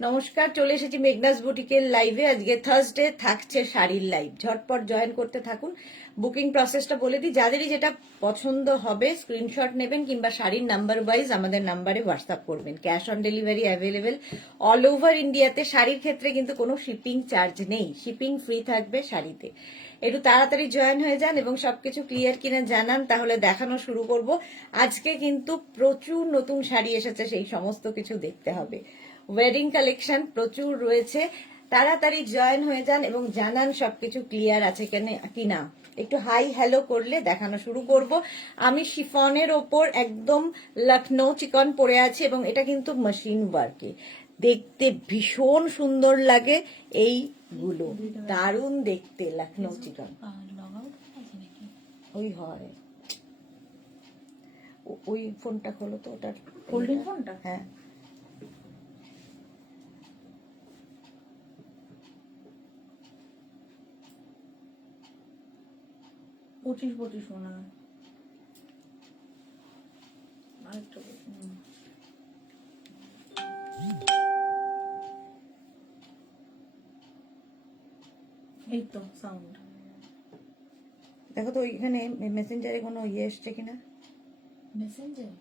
নমস্কার, চলে এসেছি মেঘনাস বুটিকের লাইভে। আজকে থার্সডে থাকছে শাড়ির লাইভ, ঝটপট জয়েন করতে থাকুন। বুকিং প্রসেসটা বলে দিই, যাদেরই যেটা পছন্দ হবে স্ক্রিনশট নেবেন কিংবা শাড়ির নাম্বার ওয়াইজ আমাদের নাম্বারে হোয়াটসঅ্যাপ করবেন। Cash on delivery available all over ইন্ডিয়াতে। শাড়ির ক্ষেত্রে কিন্তু কোনো শিপিং চার্জ নেই, শিপিং ফ্রি থাকবে শাড়িতে। একটু তাড়াতাড়ি জয়েন হয়ে যান এবং সবকিছু ক্লিয়ার কিনা জানান, তাহলে দেখানো শুরু করব। আজকে কিন্তু প্রচুর নতুন শাড়ি এসেছে, সেই সমস্ত কিছু দেখতে হবে। ওয়েডিং কালেকশন প্রচুর রয়েছে, তাড়াতাড়ি জয়েন হয়ে যান এবং জানান সবকিছু ক্লিয়ার আছে কিনা। একটু হাই হ্যালো করলে দেখানো শুরু করব। আমি শিফনের ওপর একদম লখনৌ চিকন পরে আছি এবং এটা কিন্তু মেশিন ওয়ার্কে, দেখতে ভীষণ সুন্দর লাগে। এইগুলো দারুণ দেখতে, লখনৌ চিকন। ওই হয়, ওই ফোনটা খোলো তো, ওটার হোল্ডিং ফোনটা। হ্যাঁ, পঁচিশ মনে হয়। আরেকটা এই তো সাউন্ড দেখো তো ওইখানে মেসেঞ্জারে কোনো ইয়ে এসছে কিনা। মেসেঞ্জার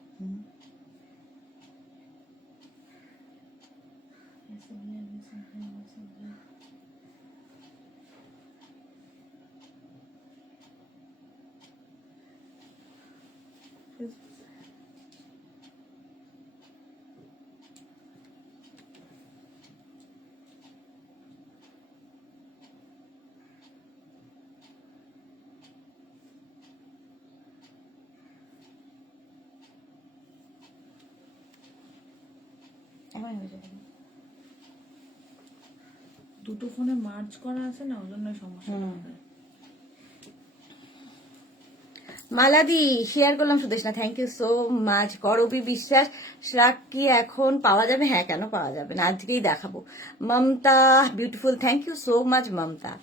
দুটো ফোনে মার্জ করা আছে না, ওই জন্য সমস্যা হবে। মালাদি শেয়ার করলাম Sudeshna, thank you so much. করবি বিশ্বাস শ্রাক কি এখন পাওয়া যাবে? হ্যাঁ, কেন পাওয়া যাবে না, আজকেই দেখাবো। Mamata beautiful, thank you so much Mamata.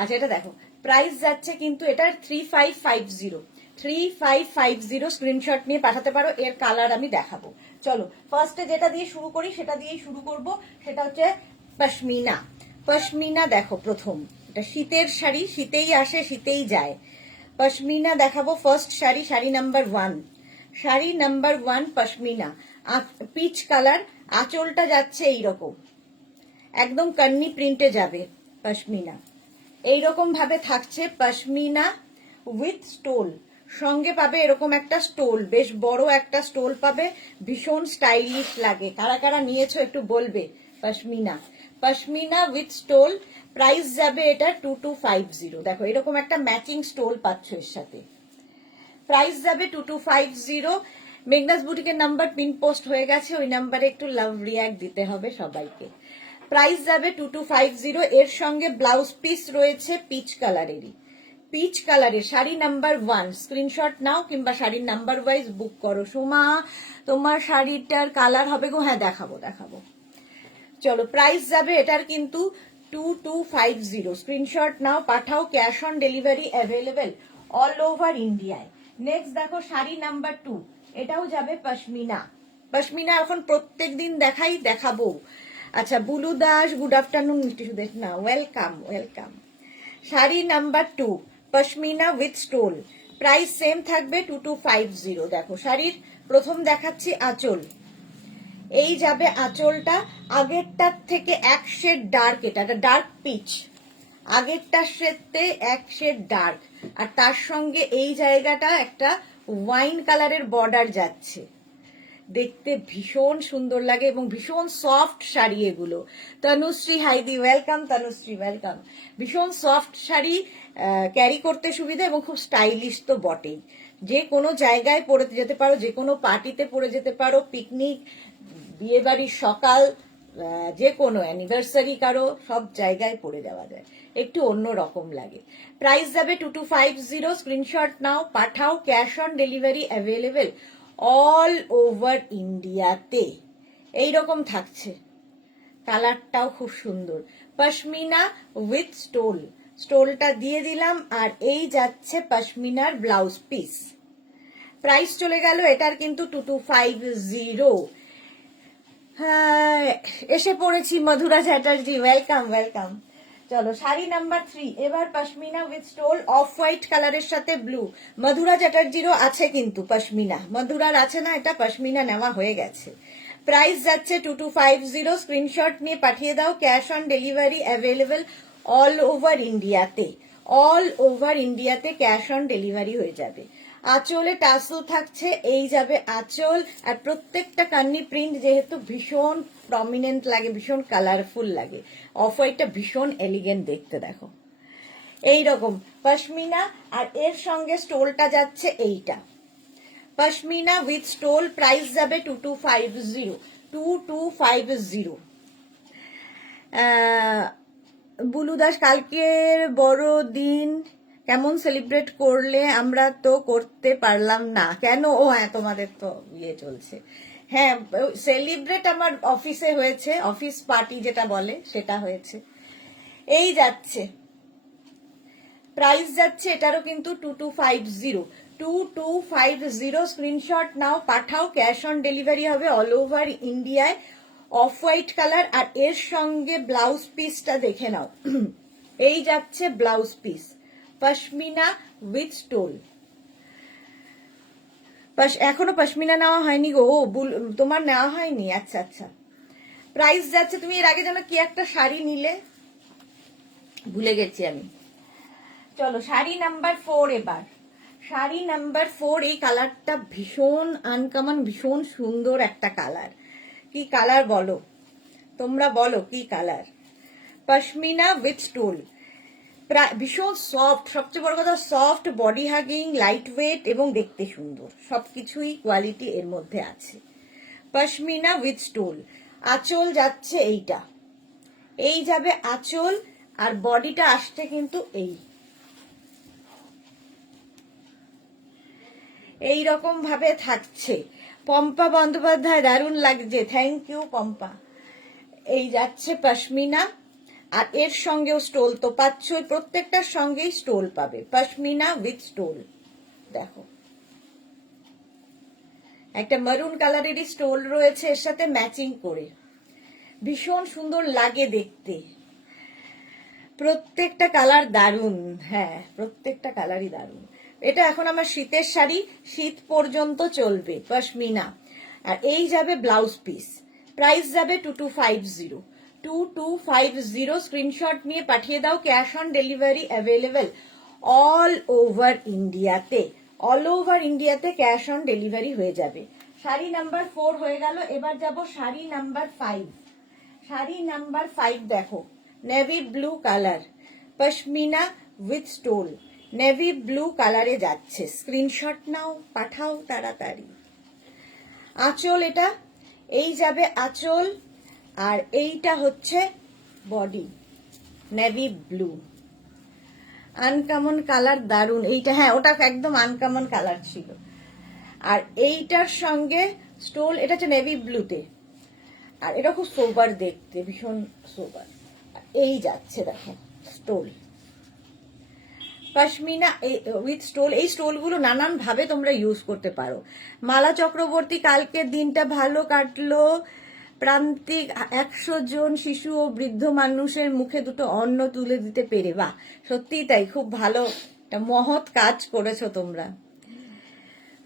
আচ্ছা, এটা দেখো, প্রাইস যাচ্ছে কিন্তু এটার 3550 স্ক্রিনশট নিয়ে পাঠাতে পারো। এর কালার আমি দেখাবো। চলো ফার্স্টে যেটা দিয়ে শুরু করি সেটা দিয়েই শুরু করব, সেটা হচ্ছে পশমিনা। পশমিনা দেখো, প্রথম এটা শীতের শাড়ি, শীতেই আসে শীতেই যায়। পশমিনা দেখাবো first sari, sari number 1। Sari number 1 pashmina, peach colour. আঁচলটা যাচ্ছে এইরকম, একদম কন্নি প্রিন্টে যাবে পশমিনা। এইরকম ভাবে থাকছে পশমিনা উইথ স্টোল। সঙ্গে পাবে এরকম একটা স্টোল, বেশ বড় একটা স্টোল পাবে, ভীষণ স্টাইলিশ লাগে। কারা কারা নিয়েছো একটু বলবে। Pashmina, pashmina with stole. Price যাবে এটা 2250। দেখো এরকম একটা ম্যাচিং স্টোল পাচ্ছ এর সাথে। প্রাইস যাবে 2250। মেঘনাস বুটিকের নাম্বার পিন পোস্ট হয়ে গেছে, ওই নাম্বারে একটু লাভ রিয়াক্ট দিতে হবে সবাইকে। প্রাইস যাবে 2250। এর সঙ্গে ব্লাউজ পিস রয়েছে পিচ কালারেরই, পিচ কালারের। শাড়ি নাম্বার 1 স্ক্রিনশট নাও কিংবা শাড়ির নাম্বার ওয়াইজ বুক করো। সোমা, তোমার শাড়িটার কালার হবে গো? হ্যাঁ, দেখাবো দেখাবো। চলো, প্রাইস যাবে এটার কিন্তু 2250। স্ক্রিনশট নাও, পাঠাও। Cash on delivery available all over ইন্ডিয়ায়। নেক্সট দেখো শাড়ি নাম্বার 2, এটাও যাবে পশমিনা। পশমিনা এখন প্রত্যেক দিন দেখাবো। আচ্ছা, বুলু দাস গুড আফটারনুন। মিষ্টি সুদেশ না, welcome welcome. Sari number 2 pashmina with stole. Price same থাকবে 2250। দেখো শাড়ির প্রথম দেখাচ্ছি আঁচল। এই যাবে আঁচলটা, আগেরটার থেকে এক শেড ডার্ক, এটা ডার্ক পিচ। আগেরটার শেডতে এক শেড ডার্ক, আর তার সঙ্গে এই জায়গাটা একটা ওয়াইন কালারের বর্ডার যাচ্ছে। দেখতে ভীষণ সুন্দর লাগে এবং ভীষণ সফট শাড়ি এগুলো। তনুশ্রী হাইদি, ওয়েলকাম তনুশ্রী, ওয়েলকাম। ভীষণ সফট শাড়ি, ক্যারি করতে সুবিধা এবং খুব স্টাইলিশ তো বটেই। যে কোনো জায়গায় পরে যেতে পারো, যে কোনো পার্টিতে পরে যেতে পারো, পিকনিক, বিয়ে বাড়ির সকাল, যে কোনো অ্যানিভার্সারি কারো, সব জায়গায় পরে যাওয়া যায়, একটু অন্য রকম লাগে। প্রাইস যাবে 2250। স্ক্রিনশট নাও, পাঠাও। Cash on delivery available all over ইন্ডিয়াতে। এইরকম থাকছে, কালারটাও খুব সুন্দর। পশমিনা উইথ স্টোল, স্টোলটা দিয়ে দিলাম, আর এই যাচ্ছে পশমিনার ব্লাউজ পিস। প্রাইস চলে গেল এটার কিন্তু 2250। হ্যাঁ, এসে পড়েছি মধুরা চ্যাটার্জি, ওয়েলকাম ওয়েলকাম। চলো শাড়ি নাম্বার 3, এবার pashmina with stole off white কালারের সাথে ব্লু। মধুরা চ্যাটার্জিরও আছে কিন্তু পশমিনা, মধুরার আছে না, এটা পশমিনা নেওয়া হয়ে গেছে। প্রাইস যাচ্ছে 2250, স্ক্রিনশট নিয়ে পাঠিয়ে দাও, cash on delivery available all over ইন্ডিয়াতে, অল ওভার ইন্ডিয়াতে ক্যাশ অন ডেলিভারি হয়ে যাবে। আঁচলে টাসেল থাকছে, এই যাবে আঁচল, আর প্রত্যেকটা কান্নি প্রিন্ট যেহেতু ভীষণ প্রমিনেন্ট লাগে, ভীষণ কালারফুল লাগে, অফ হোয়াইটটা ভীষণ এলিগেন্ট দেখতে, দেখো এইরকম পশমিনা, আর এর সঙ্গে স্টোলটা যাচ্ছে এইটা পশমিনা উইথ স্টোল, প্রাইস যাবে 2250, 2250। বুলু দাস, কালকের বড় দিন কেমন সেলিব্রেট করলে? আমরা তো করতে পারলাম না, কেন? ও হ্যাঁ, তোমাদের তো ইয়ে চলছে। হ্যাঁ, সেলিব্রেট আমার অফিসে হয়েছে, অফিস পার্টি যেটা বলে সেটা হয়েছে। এই যাচ্ছে প্রাইস যাচ্ছে এটারও কিন্তু 2250, 2250, স্ক্রিনশট নাও, পাঠাও, ক্যাশ অন ডেলিভারি হবে অল ওভার ইন্ডিয়ায়। অফ হোয়াইট কালার, আর এর সঙ্গে ব্লাউজ পিসটা দেখে নাও। এই যাচ্ছে blouse piece, pashmina with stole. এখনো পশমিনা নেওয়া হয়নি গো, তোমার নেওয়া হয়নি? আচ্ছা আচ্ছা। প্রাইস যাচ্ছে, তুমি এর আগে যেন কি একটা শাড়ি নিলে, ভুলে গেছি আমি। চলো শাড়ি নাম্বার 4, এবার শাড়ি নাম্বার 4, এই কালারটা ভীষণ আনকমন, ভীষণ সুন্দর একটা কালার। কি কালার বলো তোমরা, বলো কি কালার? পশমিনা উইথ স্টোল, ভীষণ সফট, সবচেয়ে বড় কথা soft, body hugging, light weight এবং দেখতে সুন্দর, সবকিছুই কোয়ালিটি এর মধ্যে আছে। পশমিনা উইথ স্টোল, আঁচল যাচ্ছে এইটা, এই যাবে আঁচল, আর বডিটা আসছে কিন্তু এই রকম ভাবে থাকছে। পম্পা বন্দ্যোপাধ্যায়, দারুণ লাগছে, থ্যাংক ইউ পম্পা। এই যাচ্ছে পশমিনা, আর এর সঙ্গেও স্টোল তো পাচ্ছই, প্রত্যেকটার সঙ্গেই স্টোল পাবে, পশমিনা উইথ স্টোল। দেখো একটা মারুন কালারেরই স্টোল রয়েছে এর সাথে ম্যাচিং করে, ভীষণ সুন্দর লাগে দেখতে, প্রত্যেকটা কালার দারুণ। হ্যাঁ, প্রত্যেকটা কালারই দারুণ। এটা এখন আমার শীতের শাড়ি, শীত পর্যন্ত চলবে, পশমিনা। আর এই যাবে ব্লাউজ পিস, প্রাইস যাবে 2250, 2250, স্ক্রিনশট নিয়ে পাঠিয়ে দাও, cash on delivery available all over ইন্ডিয়াতে, অল ওভার ইন্ডিয়াতে ক্যাশ অন ডেলিভারি হয়ে যাবে। শাড়ি নাম্বার 4 হয়ে গেল, এবার যাব শাড়ি নাম্বার 5। শাড়ি নাম্বার 5 দেখো, navy blue colour, pashmina with stole, navy blue কালারে যাচ্ছে, স্ক্রিনশট নাও, পাঠাও তাড়াতাড়ি। আঁচল এটা, এই যাবে আঁচল, আর এইটা হচ্ছে body, navy blue, uncommon colour, দারুন এইটা। হ্যাঁ, ওটা একদম আনকমন কালার ছিল। আর এইটার সঙ্গে স্টোল, এটা হচ্ছে নেভি ব্লুতে, আর এটা খুব সোবার দেখতে, ভীষণ সোবার। এই যাচ্ছে দেখো স্টোল, পশমিনা উইথ স্টোল। এই স্টোলগুলো নানান ভাবে তোমরা ইউজ করতে পারো। মালা চক্রবর্তী, কালকের দিনটা ভালো কাটলো, প্রান্তিক 100 জন শিশু ও বৃদ্ধ মানুষের মুখে দুটো অন্ন তুলে দিতে পেরে, বাহ, সত্যিই তাই, খুব ভালো একটা মহৎ কাজ করেছো তোমরা।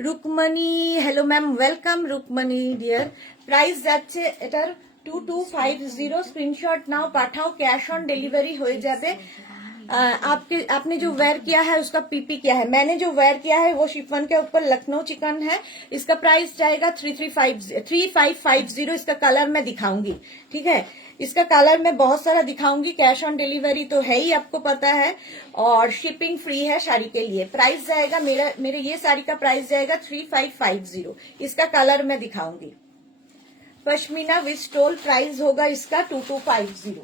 Rukmini, hello ma'am, welcome Rukmini dear. Price যাচ্ছে এটার 2250, স্ক্রিনশট নাও, পাঠাও, ক্যাশ অন ডেলিভারি হয়ে যাবে। आपने जो वेयर किया है उसका पीपी क्या है? मैंने जो वेयर किया है वो शिफॉन के ऊपर लखनऊ चिकन है, इसका प्राइस जाएगा 3550, इसका कलर मैं दिखाऊंगी, ठीक है, इसका कलर मैं बहुत सारा दिखाऊंगी। कैश ऑन डिलीवरी तो है ही, आपको पता है, और शिपिंग फ्री है साड़ी के लिए। प्राइस जाएगा मेरे ये साड़ी का प्राइस जाएगा 3550, इसका कलर मैं दिखाऊंगी। पश्मीना विथ स्टोल, प्राइस होगा इसका 2250,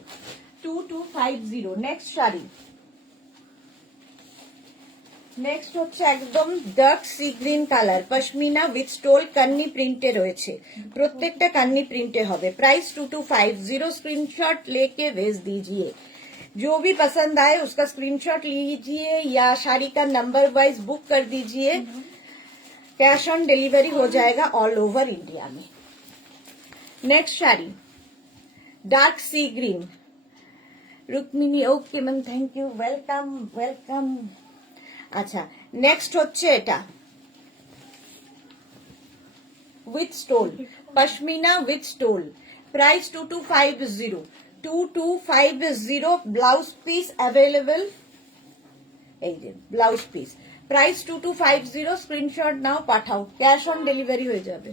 2250। नेक्स्ट শাড়ি, নেক্সট হচ্ছে একদম dark sea green colour, pashmina with stole, kani প্রিন্টে রয়েছে, প্রত্যেকটা কান্নি প্রিন্টে হবে। प्राइस 2250, स्क्रीनशॉट लेके भेज दीजिए, जो भी पसंद आए उसका स्क्रीनशॉट लीजिए या साड़ी का नंबर वाइज बुक कर दीजिए, कैश ऑन डिलीवरी हो जाएगा ऑल ओवर इंडिया में। Next sari dark sea green, Rukmini okay ma'am, thank you, welcome welcome. আচ্ছা, নেক্সট হচ্ছে এটা with stole, pashmina with stole, price 2250, 2250, blouse piece available, এই যে ব্লাউজ পিস, প্রাইস 2250, স্ক্রিনশট নাও পাঠাও, ক্যাশ অন ডেলিভারি হয়ে যাবে।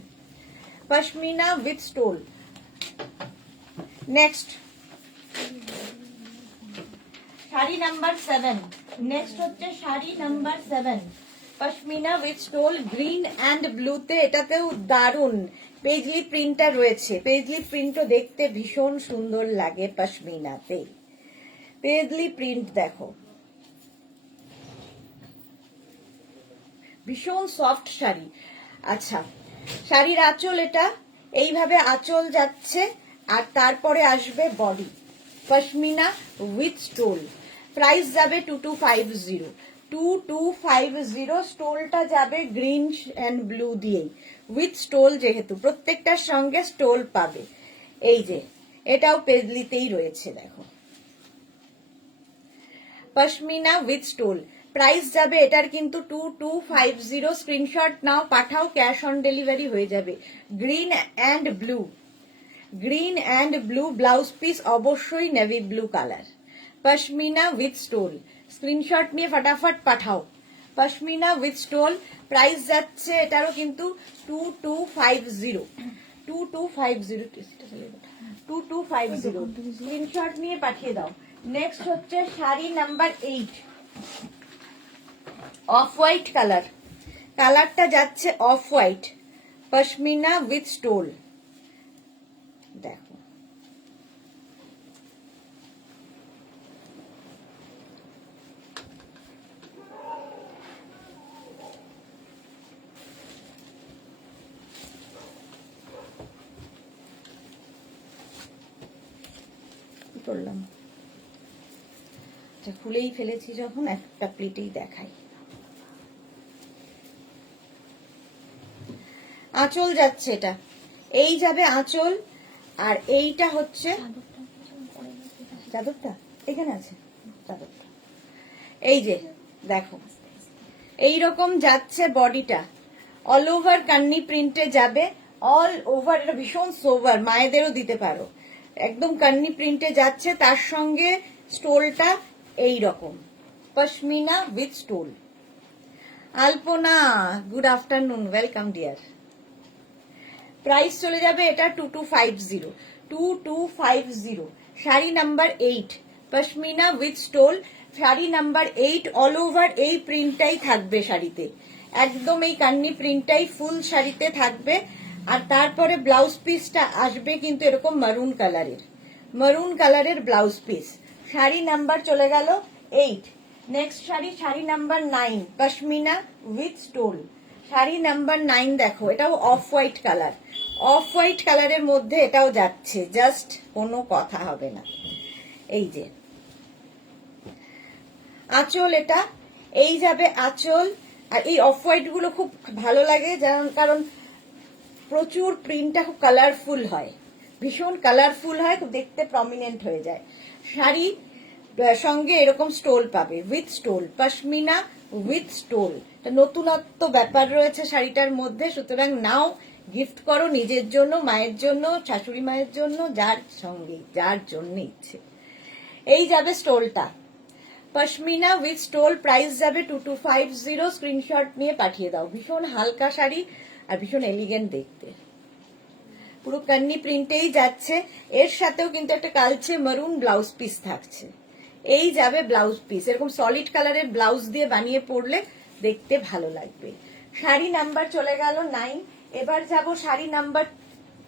Pashmina with stole. Next sari number 7, next হচ্ছে sari number 7, pashmina with stole, green and ব্লুতে, এটাতেও দারুন পেজলি প্রিন্টটা রয়েছে। পেজলি প্রিন্টও দেখতে ভীষণ সুন্দর লাগে পশমিনাতে, পেজলি প্রিন্ট দেখো, ভীষণ সফট শাড়ি। আচ্ছা, শাড়ির আঁচল এটা, এইভাবে আঁচল যাচ্ছে, আর তারপরে আসবে body, pashmina with stole, price যাবে 2250, 2250, স্টোলটা যাবে গ্রিন অ্যান্ড ব্লু দিয়েই, উইথ স্টোল, যেহেতু প্রত্যেকটার সঙ্গে স্টোল পাবে। এই যে এটাও পেজলিতেই রয়েছে দেখো, পশমিনা উইথ স্টোল, প্রাইস যাবে এটার কিন্তু 2250, স্ক্রিনশট নাও পাঠাও, ক্যাশ অন ডেলিভারি হয়ে যাবে। Green and blue, green and blue blouse piece, অবশ্যই navy blue colour, pashmina with stole, screenshot নিয়ে ফটাফট পাঠাও। পশমিনা উইথ স্টোল, প্রাইস যাচ্ছে এটারও কিন্তু 2250, 2250, স্ক্রিনশট নিয়ে পাঠিয়ে দাও। নেক্সট হচ্ছে sari number 8, off white colour, কালারটা যাচ্ছে off white, pashmina with stole, দেখো কি করলাম, আচ্ছা খুলেই ফেলেছি যখন, একটা প্লেটেই দেখাই। আঁচল যাচ্ছে এটা, এই যাবে আঁচল, আর এইটা হচ্ছে চাদরটা, এখানে আছে চাদরটা, এই যে দেখো এইরকম যাচ্ছে বডিটা, অল ওভার কান্নি প্রিন্টে যাবে, অল ওভার, এটা ভীষণ সোভার, মায়েদেরও দিতে পারো, একদম কান্নি প্রিন্টে যাচ্ছে, তার সঙ্গে স্টোলটা এই রকম, pashmina with stole. Alpana good afternoon, welcome deer. Price চলে যাবে এটা 2250, 2250, sari number 8, pashmina with stole, sari number 8, all over এই প্রিন্টটাই থাকবে শাড়িতে, একদম এই কান্নি প্রিন্টটাই ফুল শাড়িতে থাকবে, আর তারপরে ব্লাউজ পিসটা আসবে কিন্তু এরকম মারুন কালারের, মারুন কালারের ব্লাউজ পিস। শাড়ি নাম্বার চলে গেল 8। Next sari, sari number 9, pashmina with stole, sari number 9 দেখো, এটাও off white colour, off white কালারের মধ্যে এটাও যাচ্ছে, জাস্ট কোনো কথা হবে না। এই যে আঁচল, এটা এই যাবে আঁচল, আর এই অফ হোয়াইট গুলো খুব ভালো লাগে, কারণ প্রচুর প্রিন্টটা খুব কালারফুল হয়, ভীষণ কালারফুল হয়, খুব দেখতে প্রমিনেন্ট হয়ে যায়। শাড়ি সঙ্গে এরকম স্টোল পাবে, with stole, pashmina with stole, নতুনত্ব ব্যাপার রয়েছে শাড়িটার মধ্যে, সুতরাং নাও, গিফট করো নিজের জন্য, মায়ের জন্য, শাশুড়ি মায়ের জন্য, যার সঙ্গে যার জন্য ইচ্ছে। এই যাবে স্টোলটা, পশমিনা উইথ স্টোল, প্রাইস যাবে 2250, স্ক্রিনশট নিয়ে পাঠিয়ে দাও। ভীষণ হালকা শাড়ি আর ভীষণ এলিগেন্ট দেখতে, পুরো কান্নি প্রিন্টেই যাচ্ছে, এর সাথেও কিন্তু একটা কালচে মারুন ব্লাউজ পিস থাকছে। এই যাবে ব্লাউজ পিস, এরকম সলিড কালারের ব্লাউজ দিয়ে বানিয়ে পরলে দেখতে ভালো লাগবে। শাড়ি নাম্বার চলে গেল 9, এবার যাব শাড়ি নাম্বার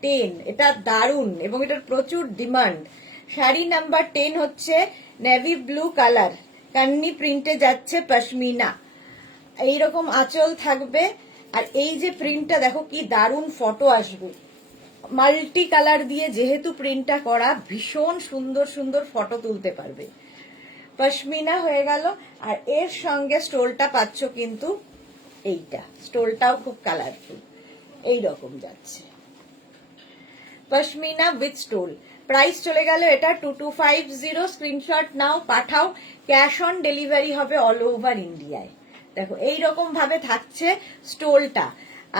10, এটা দারুন এবং এটার প্রচুর ডিমান্ড। শাড়ি নাম্বার 10 হচ্ছে নেভি ব্লু কালার, কান্নি প্রিন্টে যাচ্ছে, পশমিনা, এইরকম আঁচল থাকবে, আর এই যে প্রিন্টটা দেখো কি দারুন ফটো আসবে, মাল্টি কালার দিয়ে যেহেতু প্রিন্টটা করা, ভীষণ সুন্দর সুন্দর ফটো তুলতে পারবে। পশমিনা হয়ে গেল, আর এর সঙ্গে স্টোলটা পাচ্ছ কিন্তু এইটা, স্টোলটাও খুব কালারফুল, এইরকম যাচ্ছে। Pashmina with stole. প্রাইস চলে গেল এটা 2250। স্ক্রিনশট নাও, পাঠাও, ক্যাশ অন ডেলিভারি হবে অল ওভার ইন্ডিয়ায়। দেখো এইরকম ভাবে থাকছে স্টোলটা,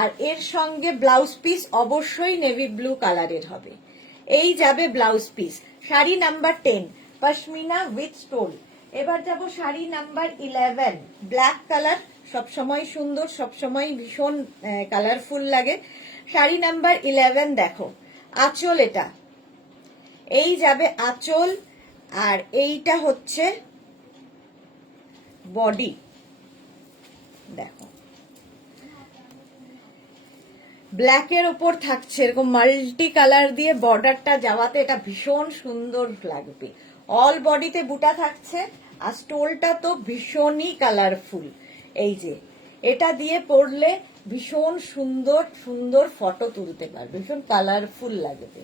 আর এর সঙ্গে ব্লাউজ পিস অবশ্যই নেভি ব্লু কালারের হবে। এই যাবে blouse piece. Sari number 10 pashmina with stole. এবার যাব শাড়ি নাম্বার 11 ব্ল্যাক কালার, সবসময় সুন্দর, সবসময় ভীষণ কালারফুল লাগে। শাড়ি নাম্বার 11 দেখো, আঁচল এটা, এই যাবে আঁচল, আর এইটা হচ্ছে বডি। দেখো ব্ল্যাকের ওপর থাকছে এরকম মাল্টি কালার দিয়ে বর্ডারটা যাওয়াতে এটা ভীষণ সুন্দর লাগবে। অল বডিতে বুটা থাকছে, আর স্টোলটা তো ভীষণই কালারফুল। এই যে এটা দিয়ে পরলে ভীষণ সুন্দর সুন্দর ফটো তুলতে পারবে, ভীষণ কালারফুল লাগবে।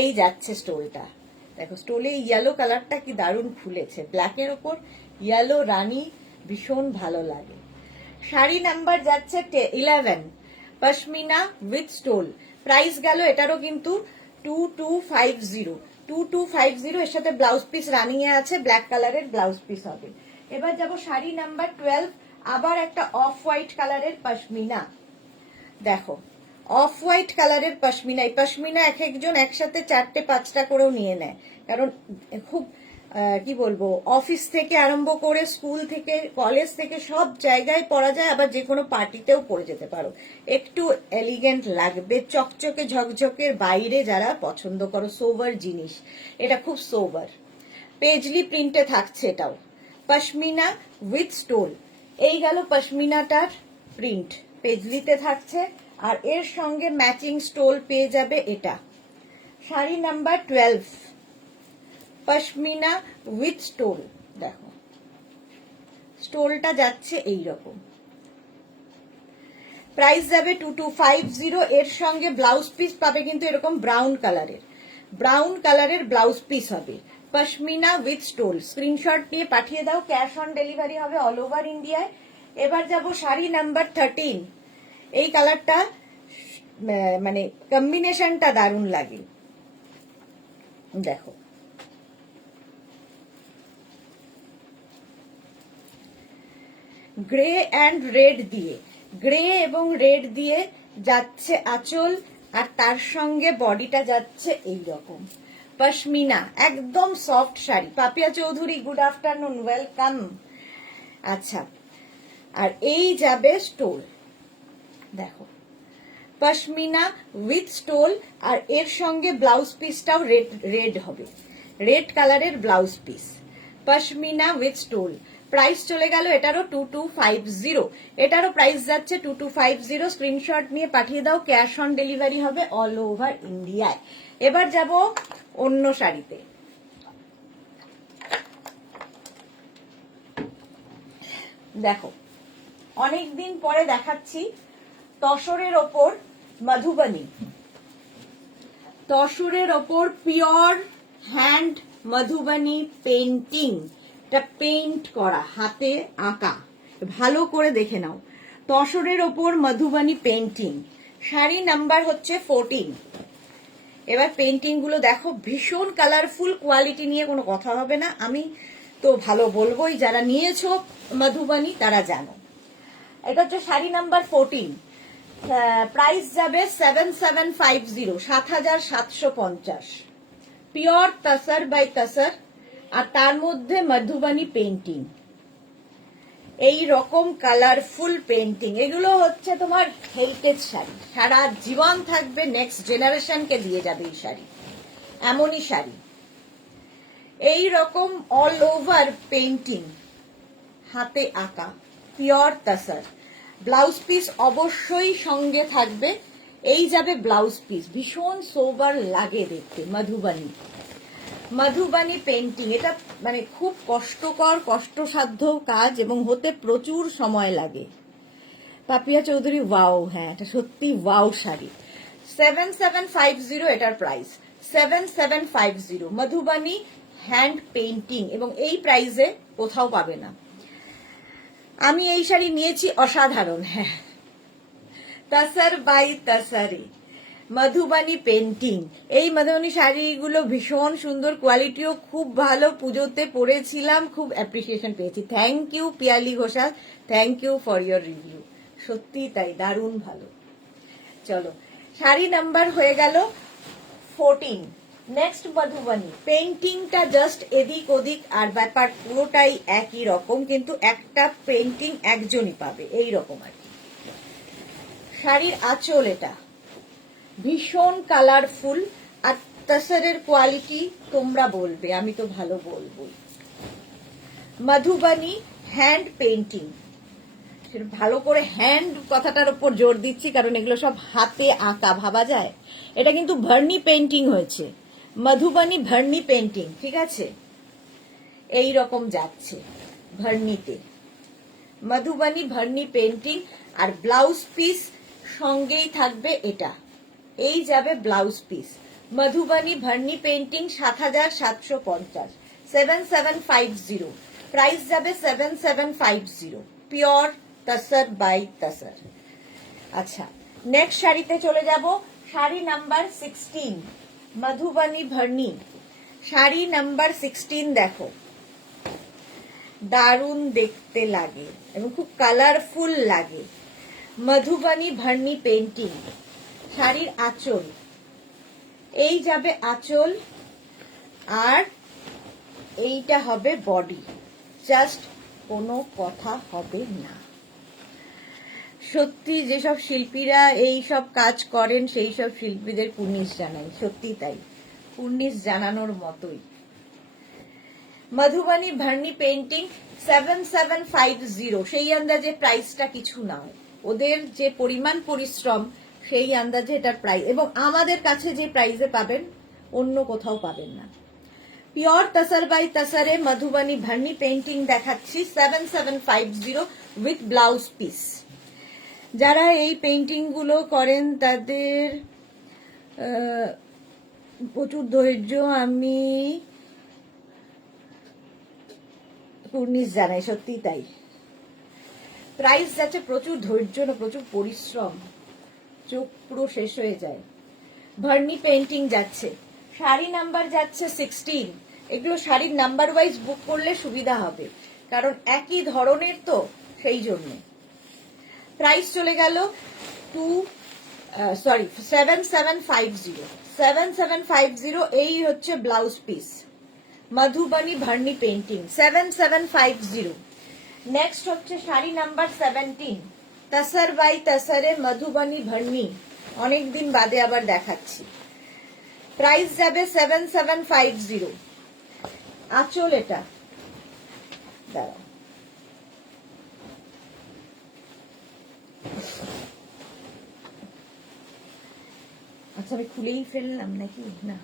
এই যাচ্ছে স্টোলটা, দেখো স্টোলে ইয়েলো কালারটা কি দারুণ খুলেছে, ব্ল্যাকের ওপর ইয়েলো রানী, ভীষণ ভালো লাগে। শাড়ি নাম্বার যাচ্ছে 11 পশমিনা উইথ স্টোল। প্রাইস গেল এটারও কিন্তু 2250। 2250, এর সাথে ব্লাউজ পিস রানিং এ আছে, ব্ল্যাক কালারের ব্লাউজ পিস হবে। এবার যাব শাড়ি নাম্বার 12, আবার একটা অফ হোয়াইট কালারের পশমিনা। দেখো অফ হোয়াইট কালারের পশমিনা, এই পশমিনা এক একজন একসাথে 4টে 5টা করেও নিয়ে নেয়, কারণ খুব কি বলবো, অফিস থেকে আরম্ভ করে স্কুল থেকে কলেজ থেকে সব জায়গায় পরা যায়, আবার যে কোনো পার্টিতেও পরে যেতে পারো। একটু এলিগেন্ট লাগবে, চকচকে ঝকঝকের বাইরে যারা পছন্দ করো সোভার জিনিস, এটা খুব সোভার। পেজলি প্রিন্টে থাকছে এটাও, পশমিনা উইথ স্টোল। এই গেল পশমিনাটার প্রিন্ট, পেজলিতে থাকছে, আর এর সঙ্গে ম্যাচিং স্টোল পেয়ে যাবে এটা। Sari number 12 pashmina with stole. দেখো স্টোলটা যাচ্ছে এইরকম, প্রাইস যাবে 2250। এর সঙ্গে ব্লাউজ পিস পাবে কিন্তু এরকম ব্রাউন কালারের ব্লাউজ পিস হবে, পশমিনা উইথ স্টোল। স্ক্রিনশট নিয়ে পাঠিয়ে দাও, ক্যাশ অন ডেলিভারি হবে অল ওভার ইন্ডিয়ায়। এবার যাব শাড়ি নাম্বার 13। এই কালারটা মানে কম্বিনেশনটা দারুণ লাগে। দেখো গ্রে অ্যান্ড রেড দিয়ে, গ্রে এবং রেড দিয়ে যাচ্ছে আঁচল, আর তার সঙ্গে বডিটা যাচ্ছে এইরকম পশমিনা, একদম soft sari. Papiya Chowdhury good afternoon, welcome. আচ্ছা, আর এই যাবে স্টোল, দেখো পশমিনা উইথ স্টোল, আর এর সঙ্গে ব্লাউজ পিসটাও রেড হবে, রেড কালারের blouse piece, pashmina with stole. Price চলে গেল এটারও 2250। এটারও প্রাইস যাচ্ছে 2250। স্ক্রিনশট নিয়ে পাঠিয়ে দাও, ক্যাশ অন ডেলিভারি হবে অল ওভার ইন্ডিয়ায়। এবার যাব অন্য শাড়িতে। দেখো অনেকদিন পরে দেখাচ্ছি তসরের ওপর মধুবনী, তসরের ওপর পিওর হ্যান্ড মধুবনী পেন্টিং, এটা পেইন্ট করা, হাতে আঁকা, ভালো করে দেখে নাও। তসরের ওপর মধুবনী পেন্টিং, শাড়ি নাম্বার হচ্ছে 14। এবার পেন্টিং গুলো দেখো, ভীষণ কালারফুল, কোয়ালিটি নিয়ে কোনো কথা হবে না, আমি তো ভালো বলবোই, যারা নিয়েছো মধুবনী তারা জানো। এটা হচ্ছে শাড়ি নাম্বার 14। প্রাইস যাবে 7750, 7750। পিওর তসর বাই তসর, আর তার মধ্যে মধুবনী পেন্টিং, এই রকম কালারফুল পেন্টিং। এগুলো হচ্ছে তোমার হেরিটেজ শাড়ি, সারা জীবন থাকবে, নেক্সট জেনারেশনকে দিয়ে যাবে এই শাড়ি, এমনই শাড়ি। এই রকম অল ওভার পেন্টিং, হাতে আঁকা, পিওর তসর। ব্লাউজ পিস অবশ্যই সঙ্গে থাকবে, এই যাবে ব্লাউজ পিস, ভীষণ সোবার লাগে দেখতে। মধুবনী পেন্টিং, এটা মানে খুব কষ্টকর, কষ্টসাধ্য কাজ, এবং হতে প্রচুর সময় লাগে। পাপিয়া চৌধুরী ওয়াও, হ্যাঁ এটা সত্যি ওয়াও শাড়ি। 7750 এটার প্রাইস, 7750 মধুবনী হ্যান্ড পেন্টিং, এবং এই প্রাইসে কোথাও পাবে না। আমি এই শাড়ি নিয়েছি, অসাধারণ। হ্যাঁ, তসর বাই তসরে, মধুবানী পেন্টিং। এই মধুবানী শাড়িগুলো ভীষণ সুন্দর, কোয়ালিটিও খুব ভালো, পুজোতে পরেছিলাম, খুব অ্যাপ্রিসিয়েশন পেয়েছি। Thank you Piyali Ghoshal, thank you for your review, সত্যি তাই, দারুণ ভালো। চলো, শাড়ি নাম্বার হয়ে গেল 14। নেক্সট মধুবানী পেন্টিংটা জাস্ট এদিক ওদিক, আর ব্যাপার পুরোটাই একই রকম, কিন্তু একটা পেন্টিং একজনই পাবে, এই রকম আর কি। শাড়ির আঁচল এটা ভীষণ কালারফুল, আর তসরের কোয়ালিটি তোমরা বলবে, আমি তো ভালো বলবোই। মধুবানী হ্যান্ড পেন্টিং, ভালো করে হ্যান্ড কথাটার উপর জোর দিচ্ছি, কারণ এগুলো সব হাতে আঁকা, ভাবা যায়। এটা কিন্তু ভার্নি পেন্টিং হয়েছে, মধুবানী ভার্নি পেন্টিং, ঠিক আছে? এই রকম যাচ্ছে ভার্নিতে, মধুবানী ভার্নি পেন্টিং। আর ব্লাউজ পিস সঙ্গেই থাকবে এটা, এই যাবে blouse piece. Madhubani Bharni painting ৭৭৫০, 7750, price যাবে 7750, পিওর তসর বাই তসর। আচ্ছা, নেক্সট শাড়িতে চলে যাব। শাড়ি নাম্বার 16, মধুবানী ভার্নি। শাড়ি নাম্বার 16 দেখো, দারুণ দেখতে লাগে এবং খুব কালারফুল লাগে। মধুবানী ভার্নি পেন্টিং। শাড়ির আঁচল, এই যাবে আঁচল, আর এইটা হবে বডি, জাস্ট কোনো কথা হবে না। সত্যি যেসব শিল্পীরা এই সব কাজ করেন, সেই সব শিল্পীদের কুর্নিশ জানাই, সত্যি তাই, কুর্নিশ জানানোর মতোই। মধুবানী ভার্নি পেন্টিং 7750, সেই আন্দাজে প্রাইসটা কিছু নয়, ওদের যে পরিমাণ পরিশ্রম সেই আন্দাজে এটার প্রাইস, এবং আমাদের কাছে যে প্রাইসে পাবেন অন্য কোথাও পাবেন না। পিওর তসর বাই তসরে মধুবানী ভার্নি পেন্টিং দেখাচ্ছি 7750 উইথ ব্লাউজ পিস। যারা এই পেন্টিং গুলো করেন তাদের প্রচুর ধৈর্য, আমি কুর্নিশ জানাই, সত্যি তাই। প্রাইস যাচ্ছে প্রচুর ধৈর্য না, প্রচুর পরিশ্রম, চোখ পুরো শেষ হয়ে যায়। ভার্নি পেন্টিং যাচ্ছে, শাড়ি নাম্বার যাচ্ছে 16। এগুলো শাড়ির নাম্বার ওয়াইজ বুক করলে সুবিধা হবে, কারণ একই ধরনের তো, সেই জন্য। প্রাইস চলে গেল 7750, 7750, এই হচ্ছে blouse piece. Madhubani Bharni painting 7750। Next হচ্ছে শাড়ি নাম্বার 17, তসর বাই তসরে মধুবানী ভার্নি, অনেকদিন বাদে আবার দেখাচ্ছি। প্রাইস যাবে 7750। আঁচল এটা, দাঁড়াও, আচ্ছা আমি খুলেই ফেললাম নাকি, না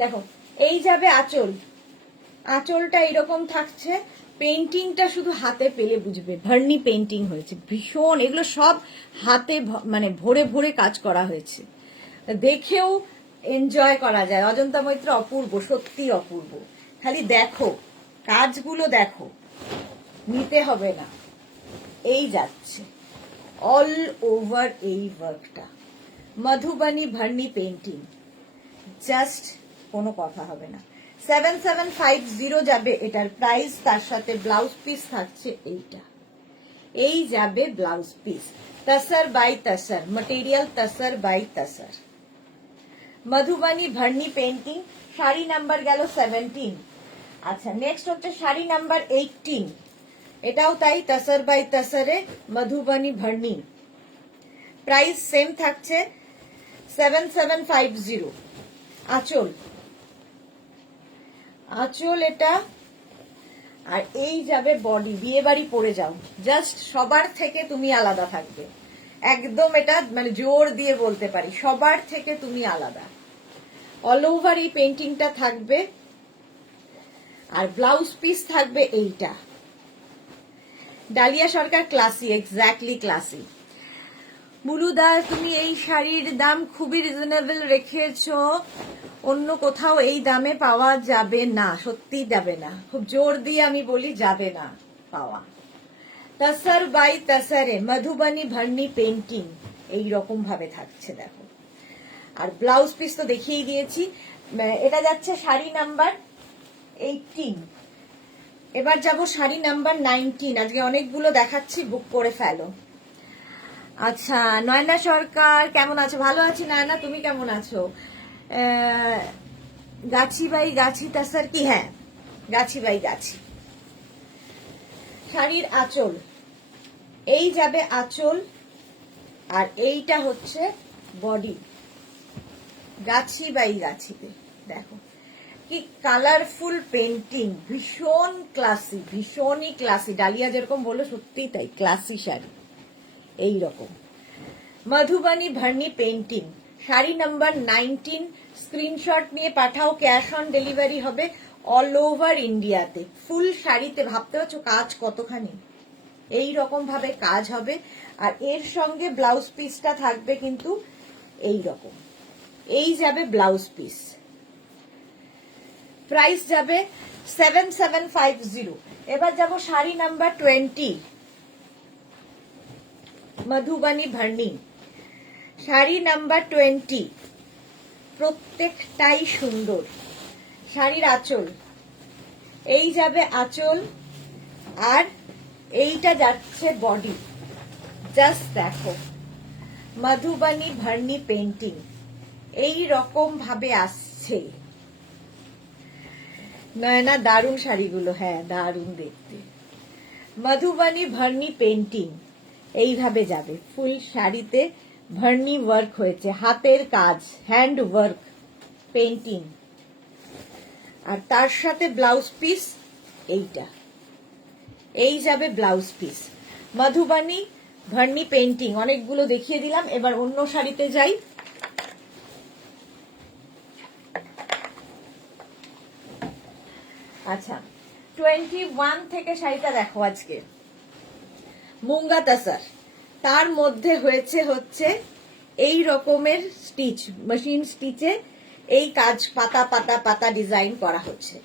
দেখো, এই যাবে আঁচল, আঁচলটা এরকম থাকছে। পেন্টিংটা শুধু হাতে পেলে বুঝবে, ভার্নি পেন্টিং হয়েছে ভীষণ, এগুলো সব হাতে মানে ভরে ভরে কাজ করা হয়েছে, দেখেও এনজয় করা যায়। অজন্তা মৈত্র অপূর্ব, সত্যি অপূর্ব, খালি দেখো কাজগুলো দেখো, নিতে হবে না। এই যাচ্ছে অল ওভার এই ওয়ার্কটা, মধুবানী ভার্নি পেন্টিং, জাস্ট কোনো কথা হবে না। 7750 যাবে এটার প্রাইস, তার সাথে ব্লাউজ পিস থাকছে এইটা, এই যাবে blouse piece. Tussar by tussar, material tussar by tussar. Madhubani Bharni painting, sari number গেল 17। আচ্ছা, নেক্সট হচ্ছে শাড়ি নাম্বার 18, এটাও তাই, তসর বাই তসরে মধুবানী ভার্নি। প্রাইস সেম থাকছে 7750। আঁচল, আঁচল এটা, আর এই যাবে বডি। বিয়ে বাড়ি পরে যাও, জাস্ট সবার থেকে তুমি আলাদা থাকবে, একদম এটা মানে জোর দিয়ে বলতে পারি, সবার থেকে তুমি আলাদা। অল ওভার এই পেন্টিংটা থাকবে, আর ব্লাউজ পিস থাকবে এইটা। ডালিয়া সরকার ক্লাসি, এক্স্যাক্টলি ক্লাসি। বুলুদা তুমি এই শাড়ির দাম খুবই রিজনেবল রেখেছো, অন্য কোথাও এই দামে পাওয়া যাবে না, সত্যি যাবে না, খুব জোর দিয়ে আমি বলি যাবে না পাওয়া। তসর বাই তসরে মধুবনী ভর্নি পেন্টিং এই রকম ভাবে থাকছে দেখো। আর ব্লাউজ পিস তো দেখিয়ে দিয়েছি। এটা যাচ্ছে শাড়ি নাম্বার 18। এবার যাব শাড়ি নাম্বার 19। আজকে অনেকগুলো দেখাচ্ছি, বুক করে ফেলো। আচ্ছা নয়না সরকার কেমন আছো? ভালো আছি নয়না, তুমি কেমন আছো? গাছি বাই গাছি তাসার কি, হ্যাঁ গাছি বাই গাছি। শাড়ির আঁচল, এই যাবে আঁচল, আর এইটা হচ্ছে বডি, গাছি বাই গাছিতে। দেখো কি কালারফুল পেন্টিং, ভীষণ ক্লাসি, ভীষণই ক্লাসি। ডালিয়া যেরকম বললো সত্যিই তাই, ক্লাসি শাড়ি এই রকম। Madhubani Bharni painting, sari number 19। Screenshot নিয়ে পাঠাও, ক্যাশ অন ডেলিভারি হবে অল ওভার ইন্ডিয়াতে। ফুল শাড়িতে ভাবতে পারছো কাজ কতখানি, এই রকম ভাবে কাজ হবে। আর এর সঙ্গে ব্লাউজ পিসটা থাকবে কিন্তু এই রকম, এই যাবে ব্লাউজ পিস। প্রাইস যাবে 7750। এবার যাব শাড়ি নাম্বার 20, মধুবনী ভর্নি শাড়ি নাম্বার 20। প্রত্যেকটাই সুন্দর। শাড়ির আঁচল, এই যাবে আঁচল, আর এইটা যাচ্ছে বডি। জাস্ট দেখো মধুবনী ভর্নি পেন্টিং এই রকম ভাবে আসছে। নয়না দারুণ শাড়িগুলো, হ্যাঁ দারুণ দেখতে। মধুবনী ভর্নি পেন্টিং এইভাবে যাবে, ফুল শাড়িতে ভর্নি ওয়ার্ক হয়েছে, হাতের কাজ, হ্যান্ড ওয়ার্ক পেন্টিং। আর তার সাথে ব্লাউজ পিস এইটা, এই যাবে blouse piece. Madhubani Bharni painting অনেকগুলো দেখিয়ে দিলাম, এবার অন্য শাড়িতে যাই। আচ্ছা 21 থেকে শাড়িটা দেখো আজকে, মুঙ্গা তাসার, তার মধ্যে হয়েছে হচ্ছে এই রকমের স্টিচ, মেশিন স্টিচে এই কাজ, পাতা পাতা পাতা ডিজাইন করা হচ্ছে।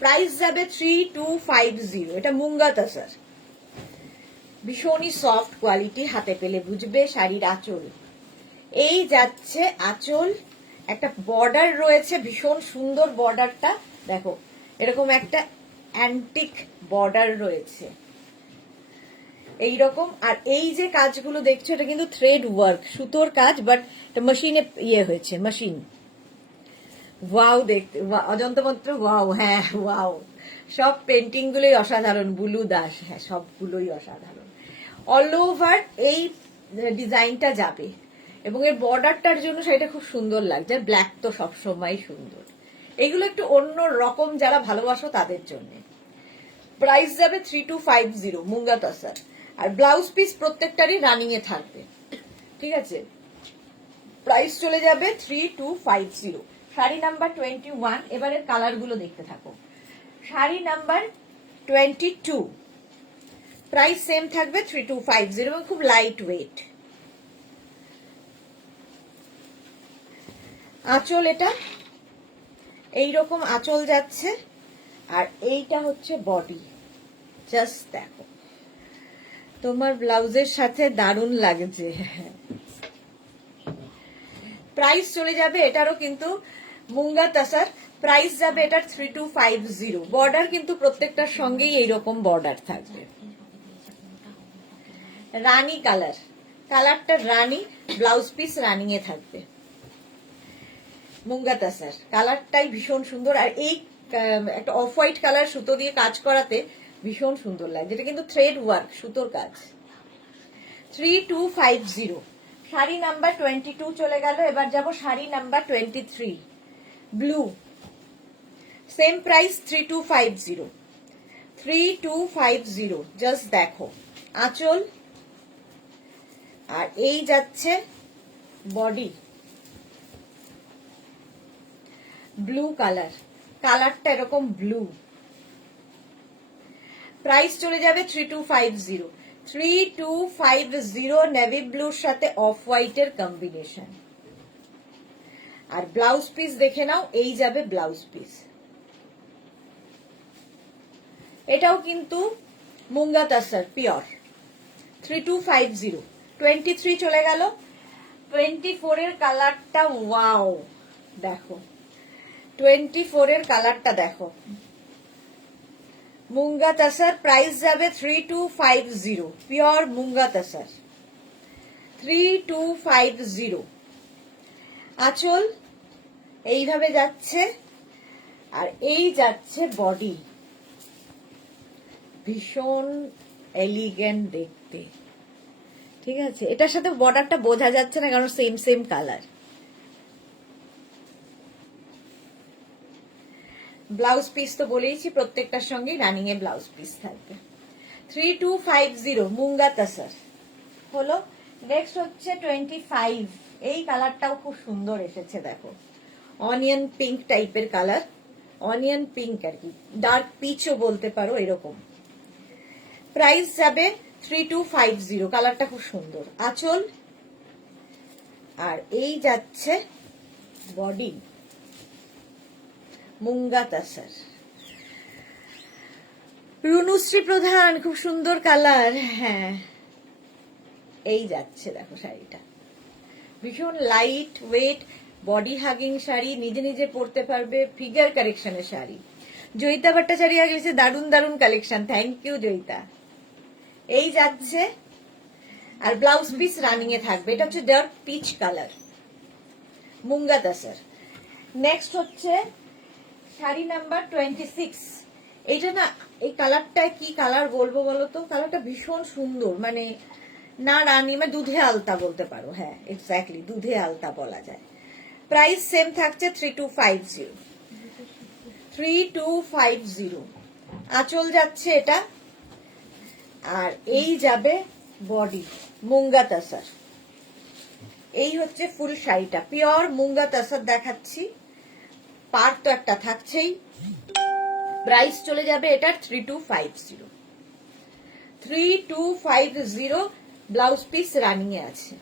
প্রাইস যাবে 3250। এটা মুঙ্গা তাসার, ভীষণই সফট কোয়ালিটি, হাতে পেলে বুঝবে। শাড়ির আঁচল, এই যাচ্ছে আঁচল, একটা বর্ডার রয়েছে, ভীষণ সুন্দর বর্ডারটা দেখো, এরকম একটা অ্যান্টিক বর্ডার রয়েছে এইরকম। আর এই যে কাজগুলো দেখছো এটা কিন্তু থ্রেড ওয়ার্ক, সুতোর কাজ, বাট মেশিনে ইয়ে হয়েছে, মেশিন। ওয়াও দেখতে, অজন্তা মন্ত্র ওয়াও, হ্যাঁ ওয়াও। সব পেন্টিং গুলোই অসাধারণ, বুলু দাস, হ্যাঁ সবগুলোই অসাধারণ। অল ওভার এই ডিজাইনটা যাবে, এবং এর বর্ডারটার জন্য সেটা খুব সুন্দর লাগছে। আর ব্ল্যাক তো সবসময় সুন্দর, এগুলো একটু অন্য রকম, যারা ভালোবাসো তাদের জন্য। প্রাইস যাবে 3250 মুঙ্গা তাসার। আর ব্লাউজ পিস প্রত্যেকটারই রানিং এ থাকবে, ঠিক আছে। প্রাইস চলে যাবে 3250। শাড়ি নাম্বার 21। এবারে কালার গুলো দেখতে থাকো। শাড়ি নাম্বার 22, প্রাইস সেম থাকবে 3250 এবং খুব লাইট ওয়েট। আঁচল, এটা এইরকম আঁচল যাচ্ছে, আর এইটা হচ্ছে বডি। জাস্ট দেখো, তোমার ব্লাউজের সাথে দারুণ লাগছে। প্রাইস চলে যাবে এটারও কিন্তু মুঙ্গা তাসার, প্রাইস যাবে এটার 3250। বর্ডার কিন্তু প্রত্যেকটার সঙ্গেই এইরকম বর্ডার থাকবে। রানী কালার, কালারটা রানী, ব্লাউজ পিস রানিং এ থাকবে। মুঙ্গা তাসার কালারটাই ভীষণ সুন্দর, আর এই একটা অফ হোয়াইট কালার সুতো দিয়ে কাজ করাতে ভীষণ সুন্দর লাগে, যেটা কিন্তু থ্রেড ওয়ার্ক, সুতোর কাজ। 3250। শাড়ি নাম্বার 22 চলে গেল। এবার যাব sari number 23, blue, same price 3250। 3250। Just দেখো আঁচল, আর এই যাচ্ছে বডি, ব্লু কালার, কালারটা এরকম ব্লু। প্রাইস চলে যাবে 3250। 3250 নেভি ব্লুর সাথে অফ হোয়াইটের কম্বিনেশন। আর ব্লাউজ পিস দেখে নাও, এই যাবে ব্লাউজ পিস। এটাও কিন্তু মুঙ্গা তাসার পিওর। 3250। 23 চলে গেল, 24 এর কালারটা ওয়াও, দেখো 24 এর কালারটা দেখো, মুঙ্গা তাসার, প্রাইস যাবে 3250, পিওর মুঙ্গা তাসার 3250। আঁচল এইভাবে যাচ্ছে, আর এই যাচ্ছে বডি, ভীষণ এলিগেন্ট দেখতে, ঠিক আছে। এটার সাথে বর্ডারটা বোঝা যাচ্ছে না কারণ same same colour. Blouse piece তো বলেইছি, প্রত্যেকটার সঙ্গে রানিং এ ব্লাউজ পিস থাকবে। 3250 মুঙ্গা তাসার হলো। নেক্সট হচ্ছে 25। এই কালারটাও খুব সুন্দর এসেছে, দেখো অনিয়ন পিঙ্ক টাইপের কালার, অনিয়ন পিঙ্ক আর কি, ডার্ক পিচও বলতে পারো এরকম। প্রাইস যাবে 3250, কালারটা খুব সুন্দর। আঁচল, আর এই যাচ্ছে বডি, মুঙ্গা তাসার। রুনুশ্রী প্রধান, খুব সুন্দর কালার, হ্যাঁ এই যাচ্ছে দেখো শাড়িটা, ভীষণ light weight, body hugging sari, নিজে নিজে পরতে পারবে, ফিগার কারেকশনের শাড়ি। জয়িতা ভট্টাচার্য গেছে, দারুন দারুন কালেকশন, থ্যাংক ইউ জয়িতা। এই যাচ্ছে, আর ব্লাউজ পিস রানিং এ থাকবে। এটা হচ্ছে ডার্ক পিচ কালার, মুঙ্গা তাসার। নেক্সট হচ্ছে শাড়ি নাম্বার 26। এইটা না, এই কালারটা কি কালার বলবো বলো তো, কালারটা ভীষণ সুন্দর, মানে না রানী, মানে দুধে আলতা বলতে পারো, হ্যাঁ এক্স্যাক্টলি দুধে আলতা বলা যায়। প্রাইস সেম থাকছে 3250। 3250। আঁচল যাচ্ছে এটা, আর এই যাবে বডি, মুঙ্গা তাসার। এই হচ্ছে ফুল শাড়িটা, পিওর মুঙ্গা তাসার দেখাচ্ছি, পার তো একটা থাকছেই। প্রাইস চলে যাবে এটার 3250। 3250, ব্লাউজ পিস রানিং এ আছে।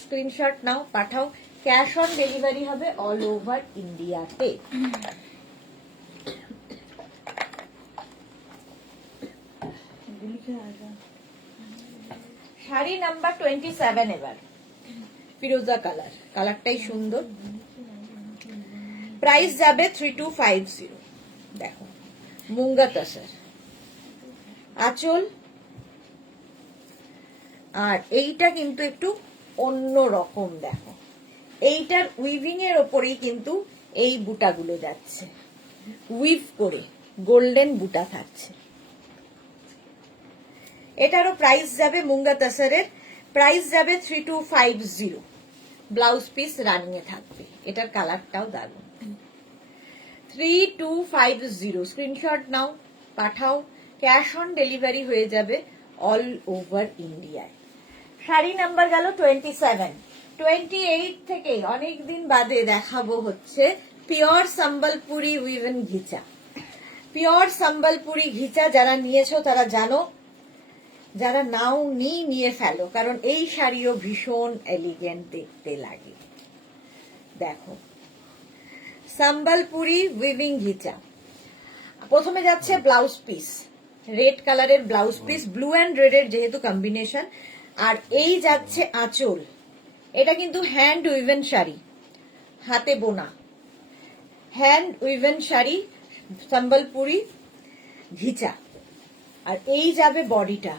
স্ক্রিনশট নাও, পাঠাও, ক্যাশ অন ডেলিভারি হবে অল ওভার ইন্ডিয়াতে। শাড়ি নাম্বার 27 এবার, ফিরোজা কালার, কালারটাই সুন্দর। প্রাইস যাবে 3250। দেখো মুঙ্গা তাসার, আঁচল, আর এইটা কিন্তু একটু অন্য রকম, দেখো এইটার উইভিং এর ওপরেই কিন্তু এই বুটাগুলো যাচ্ছে, উইভ করে গোল্ডেন বুটা থাকছে। এটারও প্রাইস যাবে, মুঙ্গা তাসারের প্রাইস যাবে 3250, ব্লাউজ পিস রানিং এ থাকবে। এটার কালারটাও দারুণ। 3250, স্ক্রিনশট নাও, পাঠাও, ক্যাশ অন ডেলিভারি হয়ে যাবে অল ওভার ইন্ডিয়ায়। শাড়ি নাম্বার গেল 27। 28 থেকে অনেকদিন বাদে দেখাবো হচ্ছে পিওর সম্বলপুরি উইভেন ঘিচা। পিওর সম্বলপুরি ঘিচা যারা নিয়েছো তারা জানো, যারা নাও নিয়ে ফেলো, কারণ এই শাড়িও ভীষণ এলিগেন্ট দেখতে লাগে। দেখো সম্বলপুরি উইভিং ঘিচা। প্রথমে যাচ্ছে ব্লাউজ পিস, রেড কালারের blouse piece, blue and red এর যেহেতু কম্বিনেশন। আর এই যাচ্ছে আঁচল, এটা কিন্তু হ্যান্ড উইভেন শাড়ি, হাতে বোনা হ্যান্ড উইভেন শাড়ি, সম্বলপুরি ঘিচা। আর এই যাবে বডিটা,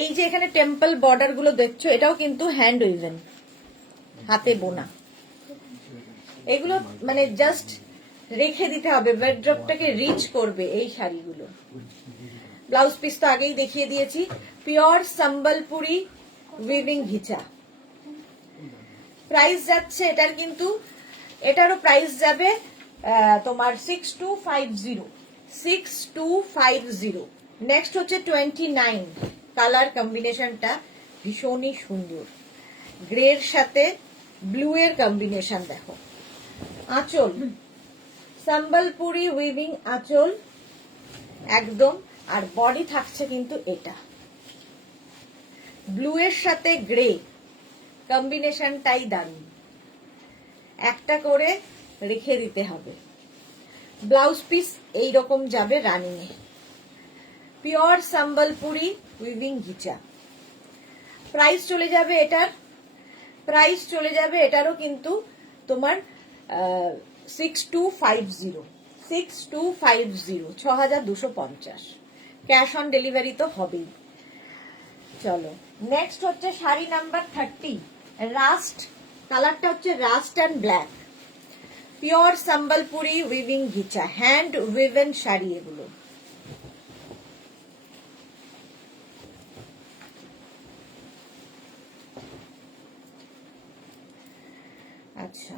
এই যে এখানে টেম্পল বর্ডার গুলো দেখছো, এটাও কিন্তু হ্যান্ড উইভেন, হাতে বোনা। এগুলো মানে জাস্ট রেখে দিতে হবে, ওয়ার্ড্রপটাকে রিচ করবে এই শাড়িগুলো। ব্লাউজ পিস তো আগেই দেখিয়ে দিয়েছি, পিওর সম্বলপুরি উইভিং ঘিচা। প্রাইস যাচ্ছে এটার, কিন্তু এটারও প্রাইস যাবে তোমার 6250। 6250। নেক্সট হচ্ছে 29। কালার কম্বিনেশনটা ভীষণই সুন্দর, গ্রের সাথে ব্লু এর কম্বিনেশন। দেখো আঁচল, সম্বলপুরি উইভিং আঁচল, একদম আর বডি থাকছে কিন্তু এটা ব্লু এর সাথে গ্রে কম্বিনেশনটাই দারুণ, একটা করে রেখে দিতে হবে। ব্লাউজ পিস এইরকম যাবে রানিং এ, পিওর সম্বলপুরি উইভিং ঘিচা। প্রাইস চলে যাবে এটারও কিন্তু তোমার 6250, 6250, ক্যাশ অন ডেলিভারি তো হবেই। চলো নেক্সট হচ্ছে শাড়ি নাম্বার 30, রাস্ট, কালারটা হচ্ছে rust and black, pure Sambalpuri weaving ghicha, hand woven sari এগুলো। আচ্ছা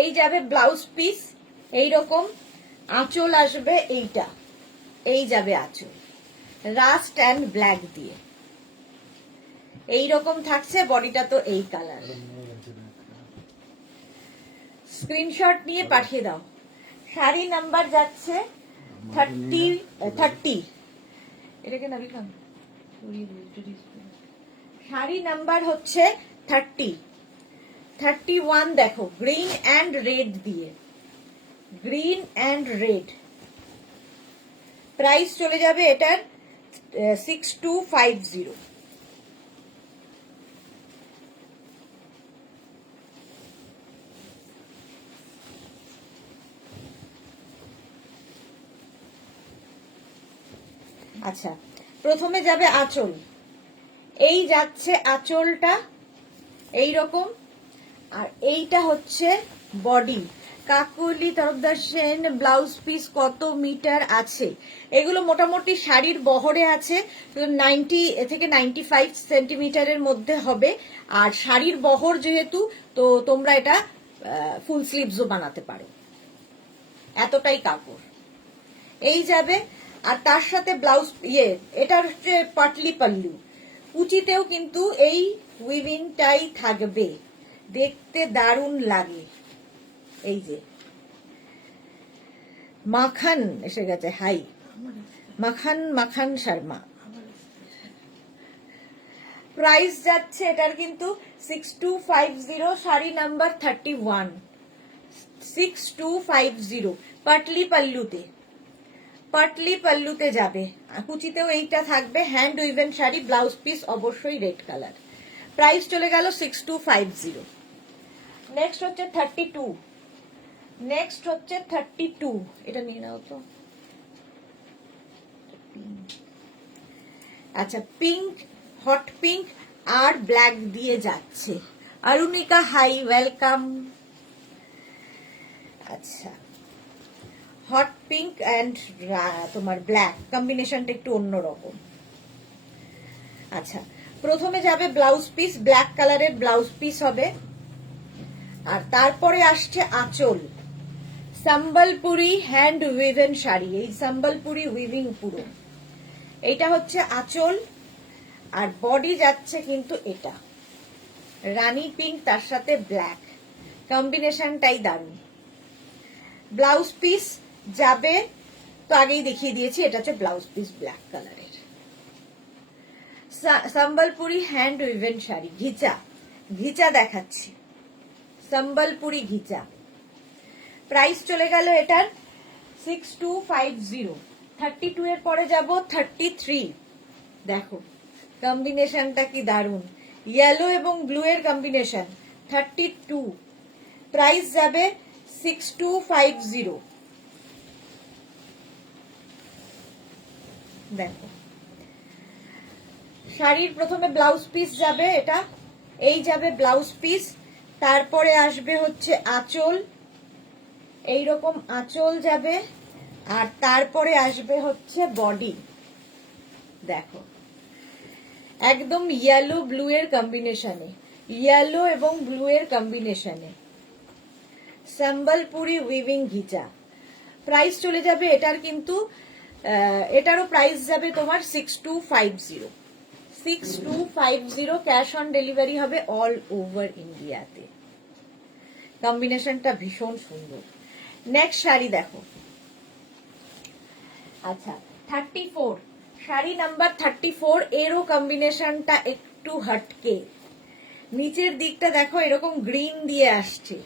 এই যাবে ব্লাউজ পিস, এইরকম আঁচল আসবে, এইটা এই যাবে আঁচল রাস্ট অ্যান্ড ব্ল্যাক দিয়ে, এইরকম থাকছে। বডিটা তো এই কালার। স্ক্রিনশট নিয়ে পাঠিয়ে দাও। শাড়ি নাম্বার যাচ্ছে 30, এটাকে না লিখলাম, শাড়ি নাম্বার হচ্ছে 31, দেখো গ্রিন অ্যান্ড রেড দিয়ে, গ্রিন অ্যান্ড রেড। প্রাইস চলে যাবে এটার 6250। আচ্ছা প্রথমে যাবে আঁচল, এই যাচ্ছে আঁচলটা এইরকম, আর এইটা হচ্ছে body. Kakuli Tarafdar Sen blouse piece কত মিটার আছে? এগুলো মোটামুটি শাড়ির বহরে আছে 90 থেকে 95 সেন্টিমিটারের মধ্যে হবে। আর শাড়ির বহর যেহেতু, তো তোমরা এটা ফুল স্লিভসও বানাতে পারো, এতটাই কাপড় এই যাবে। আর তার সাথে ব্লাউজ এটার হচ্ছে পাটলি পাল্লু, কুচিতেও কিন্তু এই উইভিংটাই থাকবে, দেখতে দারুণ লাগে। এই যে মাখন এসে গেছে, হাই মাখন শর্মা। প্রাইস যাচ্ছে এটার কিন্তু 6250, শাড়ি নাম্বার 31, 6250, পাটলি পাল্লুতে যাবে, কুচিতেও এইটা থাকবে, hand woven sari, blouse piece অবশ্যই রেড কালার। প্রাইস চলে গেল 6250। নেক্সট হচ্ছে 32, এটা নিয়ে নাও তো। আচ্ছা পিঙ্ক, হট পিঙ্ক আর ব্ল্যাক দিয়ে যাচ্ছে। Arunika hi, welcome. আচ্ছা হট পিঙ্ক অ্যান্ড তোমার ব্ল্যাক কম্বিনেশনটা একটু অন্যরকম। আচ্ছা প্রথমে যাবে ব্লাউজ পিস, ব্ল্যাক কালারের ব্লাউজ পিস হবে, আর তারপরে আসছে আঁচল, সম্বলপুরি হ্যান্ড উইভেন শাড়ি, এই সম্বলপুরি উইভিং পুরো, এইটা হচ্ছে আঁচল। আর বডি যাচ্ছে কিন্তু এটা রানী পিঙ্ক, তার সাথে ব্ল্যাক, কম্বিনেশনটাই দারুণ। ব্লাউজ পিস যাবে তো আগেই দেখিয়ে দিয়েছি, এটা হচ্ছে ব্লাউজ পিস ব্ল্যাক কালারের, সম্বলপুরি হ্যান্ড উইভেন শাড়ি, ঘিচা দেখাচ্ছি, সম্বলপুরি ঘিচা। প্রাইস চলে গেল এটার 6250। 32 এর পরে যাব 33, দেখো কম্বিনেশনটা কি দারুণ, ইয়েলো এবং ব্লু এর কম্বিনেশন। 32 প্রাইস যাবে 6250। দেখো শাড়ির প্রথমে ব্লাউজ পিস যাবে, এটা এই যাবে ব্লাউজ পিস, তারপরে আসবে হচ্ছে আঁচল, এইরকম আঁচল যাবে, আর তারপরে আসবে হচ্ছে বডি। দেখো একদম ইয়েলো ব্লু এর কম্বিনেশনে, ইয়েলো এবং ব্লু এর কম্বিনেশনে, সম্বলপুরি উইভিং ঘিচা। প্রাইস চলে যাবে এটার কিন্তু, এটারও প্রাইস যাবে তোমার 6250, 6250 ক্যাশ অন ডেলিভারি হবে অল ওভার ইন্ডিয়াতে। কম্বিনেশনটা ভীষণ সুন্দর। নেক্সট শাড়ি দেখো। আচ্ছা 34 শাড়ি নাম্বার 34, এরও কম্বিনেশনটা একটু হটকে। নিচের দিকটা দেখো এরকম গ্রিন দিয়ে আসছে,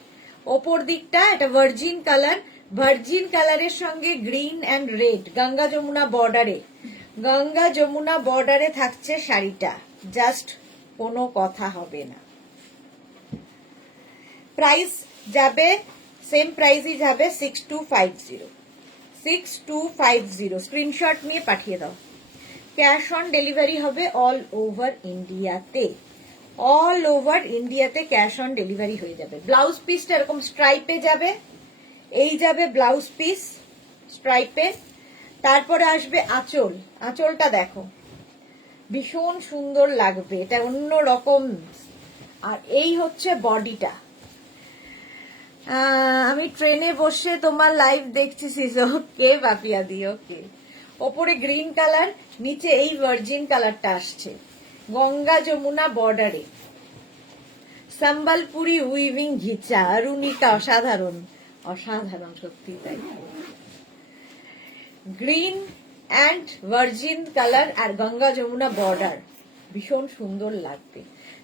ওপর দিকটা এটা ভার্জিন কালার, ভার্জিন কালারের সঙ্গে green and red, Ganga Jamuna বর্ডারে, গঙ্গা যমুনা বর্ডারে থাকছে শাড়িটা, জাস্ট কোনো কথা হবে না। প্রাইস যাবে সেম প্রাইসই যাবে 6250, 6250 স্ক্রিনশট নিয়ে পাঠিয়ে দাও। ক্যাশ অন ডেলিভারি হবে অল ওভার ইন্ডিয়াতে, অল ওভার ইন্ডিয়াতে ক্যাশ অন ডেলিভারি হয়ে যাবে। ব্লাউজ পিসটা এরকম স্ট্রাইপে যাবে, এই যাবে ব্লাউজ পিস স্ট্রাইপে। তারপরে আসবে আঁচল, আঁচলটা দেখো ভীষণ সুন্দর লাগবে, এটা অন্য রকম। আর এই হচ্ছে বডিটা। আমি ট্রেনে বসে তোমার লাইভ দেখছি, ওকে বাপিয়া দি, ওকে। ওপরে গ্রিন কালার, নিচে এই ভার্জিন কালারটা আসছে, গঙ্গা যমুনা বর্ডারে, সম্বলপুরি উইভিং ঘিচা, রুনিকা, অসাধারণ অসাধারণ, সত্যি তাই। গ্রিন অ্যান্ড ভার্জিন কালার আর গঙ্গা যমুনা বর্ডার, ভীষণ সুন্দর লাগবে।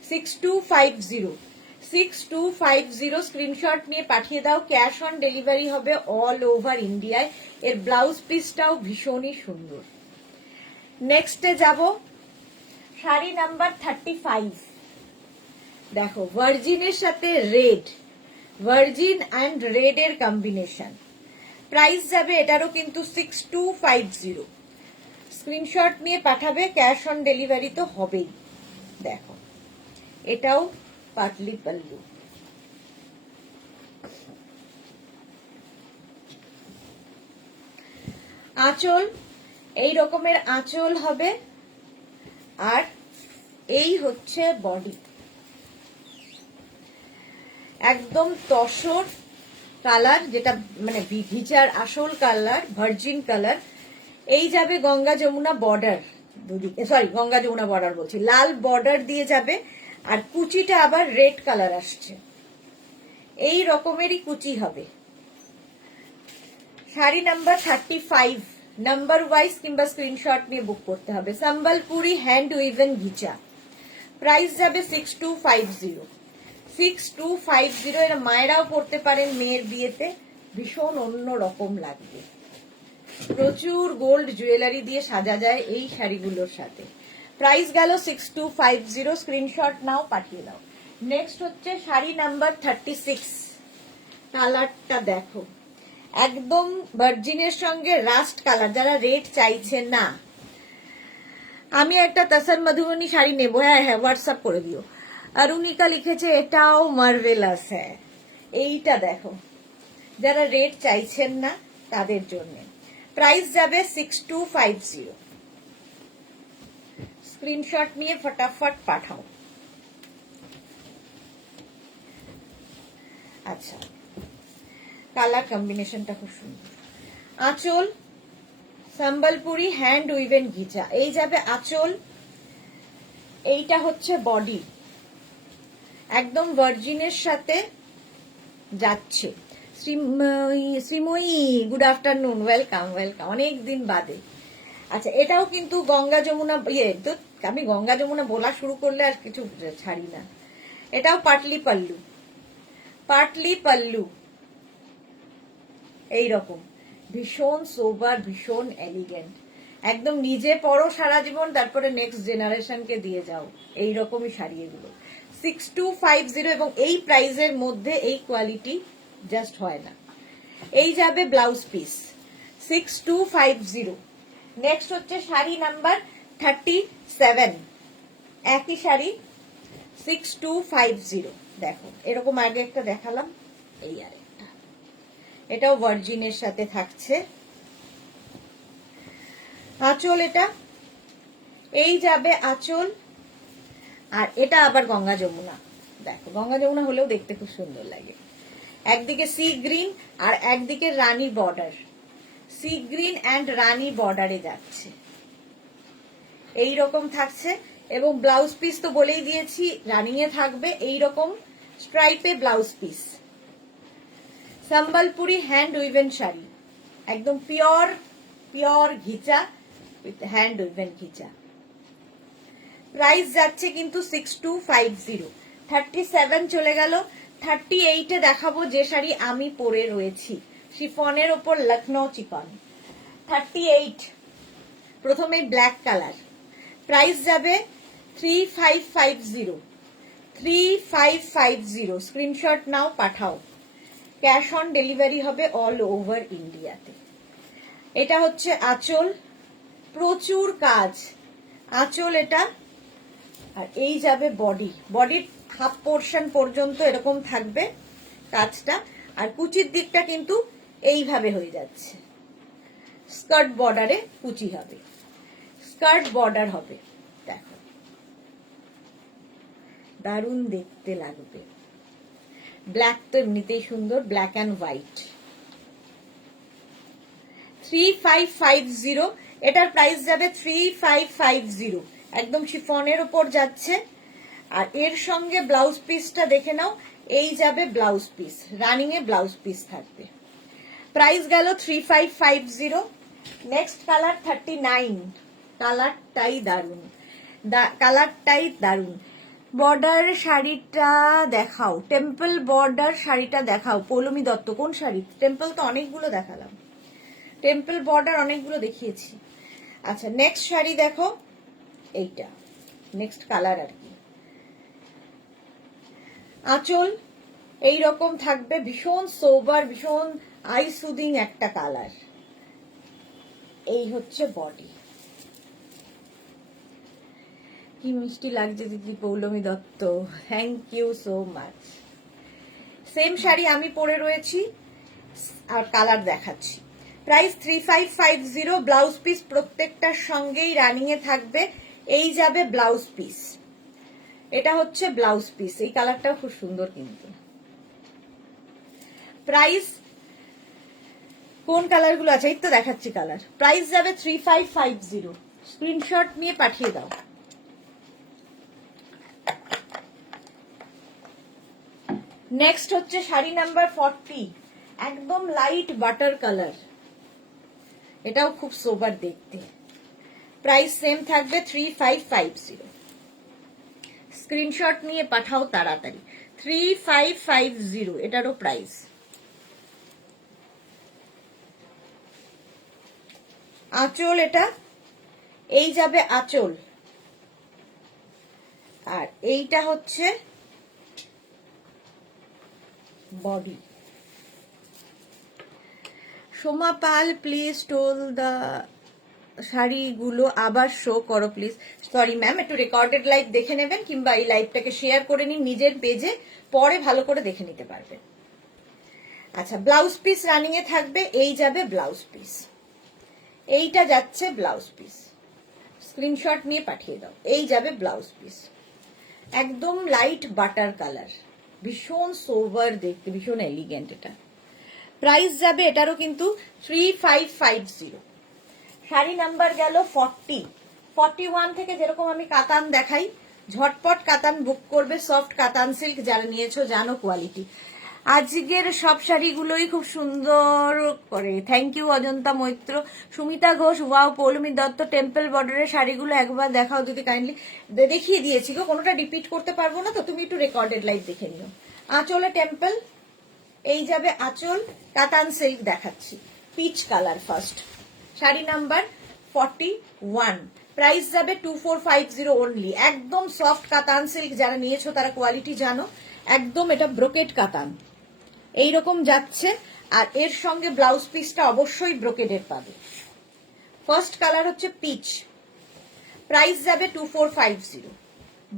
6250, 6250 স্ক্রিনশট নিয়ে পাঠিয়ে দাও। ক্যাশ অন ডেলিভারি হবে অল ওভার ইন্ডিয়ায়। এর ব্লাউজ পিসটাও ভীষণই সুন্দর। নেক্সটে যাব, শাড়ি নাম্বার 35 দেখো, ভার্জিনের সাথে রেড, ভার্জিন অ্যান্ড রেড এর কম্বিনেশন। প্রাইস যাবে এটারও কিন্তু 6250, স্ক্রিনশট নিয়ে পাঠাবে, ক্যাশ অন ডেলিভারি তো হবেই। দেখো এটাও পাতলি পাল্লু, আঁচল এই রকমের আঁচল হবে, আর এই হচ্ছে বডি, একদম তসর কালার, যেটা মানে ভিজার আসল কালার, ভার্জিন কালার। এই যাবে গঙ্গা যমুনা বর্ডার দুদিকে, সরি গঙ্গা যমুনা বর্ডার বলছি, লাল বর্ডার দিয়ে যাবে। আর কুচিটা আবার রেড কালার আসছে, এই রকমেরই কুচি হবে। শাড়ি নাম্বার 35, নাম্বার ওয়াইজ কিংবা স্ক্রিনশট নিয়ে বুক করতে হবে। Sambalpuri hand woven ghicha, price যাবে 6250, 6250। এরা মায়েরাও পড়তে পারেন মেয়ের বিয়েতে, ভীষণ অন্য রকম লাগবে। প্রচুর গোল্ড জুয়েলারি দিয়ে সাজা যায় এই শাড়িগুলোর সাথে। প্রাইস গেল 6250, স্ক্রিনশট নাও পাঠিয়ে দাও। নেক্সট হচ্ছে শাড়ি নাম্বার 36, কালারটা দেখো একদম ভার্জিনের সঙ্গে রাস্ট কালার। যারা রেড চাইছেন না, আমি একটা তাসার মধুবনী শাড়ি নেবো, হ্যাঁ হ্যাঁ হোয়াটসঅ্যাপ করে দিও। অরুণিকা লিখেছে এটাও মার্ভেলাস, হ্যাঁ এইটা দেখো, যারা রেড চাইছেন না তাদের জন্য। প্রাইস যাবে 6250, স্ক্রিনশট নিয়ে ফটাফট পাঠাও। আচ্ছা কালার কম্বিনেশনটা খুব সুন্দর। আঁচল সম্বলপুরি হ্যান্ড উইভেন ঘিচা, এই যাবে আঁচল, এইটা হচ্ছে বডি, একদম ভার্জিনের সাথে যাচ্ছে। Sreemoyee good afternoon, welcome welcome, অনেকদিন বাদে। আচ্ছা এটাও কিন্তু গঙ্গা যমুনা, তো আমি গঙ্গা যমুনা বলা শুরু করলে আর কিছু ছাড়ি না। এটাও পাটলি পাল্লু, পাটলি পাল্লু এইরকম, ভীষণ সোবার, ভীষণ এলিগেন্ট, একদম নিজে পরো সারা জীবন, তারপরে নেক্সট জেনারেশনকে দিয়ে যাও, এইরকমই শাড়ি এগুলো। 6250 এবং এই প্রাইসের মধ্যে এই কোয়ালিটি জাস্ট হয় না। এই যাবে ব্লাউজ পিস 6250। নেক্সট হচ্ছে শাড়ি নাম্বার 37, একই শাড়ি 6250। দেখো এরকম আগে একটা দেখালাম, এই আরেকটা, এটাও ভার্জিনের সাথে থাকছে। আঁচল এটা, এই যাবে আঁচল, আর এটা আবার গঙ্গা যমুনা। দেখো গঙ্গা যমুনা হলেও দেখতে খুব সুন্দর লাগে। একদিকে সি গ্রিন আর একদিকে রানী বর্ডার, সি গ্রিন অ্যান্ড রানী বর্ডারে যাচ্ছে, এই রকম থাকছে। এবং ব্লাউজ পিস তো বলেই দিয়েছি রানিং এ থাকবে এইরকম স্ট্রাইপে blouse piece. Sambalpuri hand woven sari, একদম pure pure ghicha with hand woven ghicha. Price যাচ্ছে কিন্তু 6250। 37 চলে গেল, 38-এ দেখাবো যে শাড়ি আমি পরে রয়েছি, শিফনের ওপর লখনৌ চিকন। 38 প্রথমে ব্ল্যাক কালার, প্রাইস যাবে 3550। 3550 স্ক্রিনশট নাও, পাঠাও। ক্যাশ অন ডেলিভারি হবে অল ওভার ইন্ডিয়াতে। এটা হচ্ছে আঁচল, প্রচুর কাজ আঁচল এটা। আর এই যাবে বডি, বডির হাফ পোর্শন পর্যন্ত এরকম থাকবে কাজটা, আর কুচির দিকটা কিন্তু এইভাবে হয়ে যাচ্ছে। স্কার্ট বর্ডারে কুচি হবে, স্কার্ট বর্ডার হবে। দেখো দারুণ দেখতে লাগবে। ব্ল্যাক তো এমনিতেই সুন্দর, ব্ল্যাক অ্যান্ড হোয়াইট। 3550, এটার প্রাইস যাবে 3550, একদম শিফনের উপর যাচ্ছে। আর এর সঙ্গে ব্লাউজ পিসটা দেখে নাও, এই যাবে ব্লাউজ পিস, রানিং এ ব্লাউজ পিস থাকবে। প্রাইস গেল 3550। নেক্সট কালার 39, কালারটাই দারুণ, কালারটাই দারুণ। বর্ডার শাড়িটা দেখাও, টেম্পল বর্ডার শাড়িটা দেখাও। পৌলমী দত্ত, কোন শাড়ি? টেম্পল তো অনেকগুলো দেখালাম, টেম্পল বর্ডার অনেকগুলো দেখিয়েছি। আচ্ছা নেক্সট শাড়ি দেখো, এইটা নেক্সট কালার আর কি। আঁচল এইরকম থাকবে, ভীষণ সোবার, ভীষণ আই সুদিং একটা কালার। এই হচ্ছে বডি। কি মিষ্টি লাগছে দিদি Poulami Dutta, thank you so much. Same sari আমি পরে রয়েছি আর কালার দেখাচ্ছি। প্রাইস 3550, ব্লাউজ পিস প্রত্যেকটার সঙ্গেই রানিং এ থাকবে। এই যাবে ব্লাউজ পিস, এটা হচ্ছে ব্লাউজ পিস। এই কালারটাও খুব সুন্দর কিন্তু। প্রাইস কোন কালার গুলো আছে, এই তো দেখাচ্ছি কালার। প্রাইস যাবে 3550, স্ক্রিনশট নিয়ে পাঠিয়ে দাও। নেক্সট হচ্ছে শাড়ি নাম্বার 40, একদম লাইট বাটার কালার, এটাও খুব সোবার দেখতে। প্রাইস সেম থাকবে 3550, স্ক্রিনশট নিয়ে পাঠাও তাড়াতাড়ি। 3550 এটারও প্রাইস। আঁচল এটা, এই যাবে আঁচল, আর এইটা হচ্ছে বডি। সোমা পাল প্লিজ টোল দা শাড়িগুলো আবার শো করো প্লিজ। সরি ম্যাম, একটু রেকর্ডেড লাইভ দেখে নেবেন, কিংবা এই লাইভটাকে শেয়ার করে নিন নিজের পেজে, পরে ভালো করে দেখে নিতে পারবেন। আচ্ছা ব্লাউজ পিস রানিং এ থাকবে, এই যাবে ব্লাউজ পিস, এইটা যাচ্ছে ব্লাউজ পিস, স্ক্রিনশট নিয়ে পাঠিয়ে দাও। এই যাবে ব্লাউজ পিস, একদম লাইট বাটার কালার, ভীষণ সোভার দেখতে, ভীষণ এলিগেন্ট এটা। প্রাইস যাবে এটারও কিন্তু 3550। শাড়ি নাম্বার গেল 40। 41 থেকে যেরকম আমি কাতান দেখাই, ঝটপট কাতান বুক করবে, সফট কাতান সিল্ক, যারা নিয়েছো জানো কোয়ালিটি। আজকের সব শাড়িগুলোই খুব সুন্দর করে, থ্যাংক ইউ অজন্তা মৈত্র। সুমিতা ঘোষ, ওয়াও পৌলমী দত্ত, টেম্পল বর্ডারের শাড়িগুলো একবার দেখাও দিদি কাইন্ডলি। দেখিয়ে দিয়েছি গো, কোনোটা রিপিট করতে পারবো না তো, তুমি একটু রেকর্ডেড লাইভ দেখে নিও। আঁচলে টেম্পল, এই যাবে আঁচল, কাতান সিল্ক দেখাচ্ছি, peach colour first. Sari number 41, price যাবে 2450 অনলি। একদম সফট কাতান সিল্ক, যারা নিয়েছো তারা কোয়ালিটি জানো, একদম এটা ব্রোকেড কাতান এইরকম যাচ্ছে। আর এর সঙ্গে ব্লাউজ পিসটা অবশ্যই ব্রোকেডের পাবে। ফার্স্ট কালার হচ্ছে পিচ, প্রাইস যাবে 2450,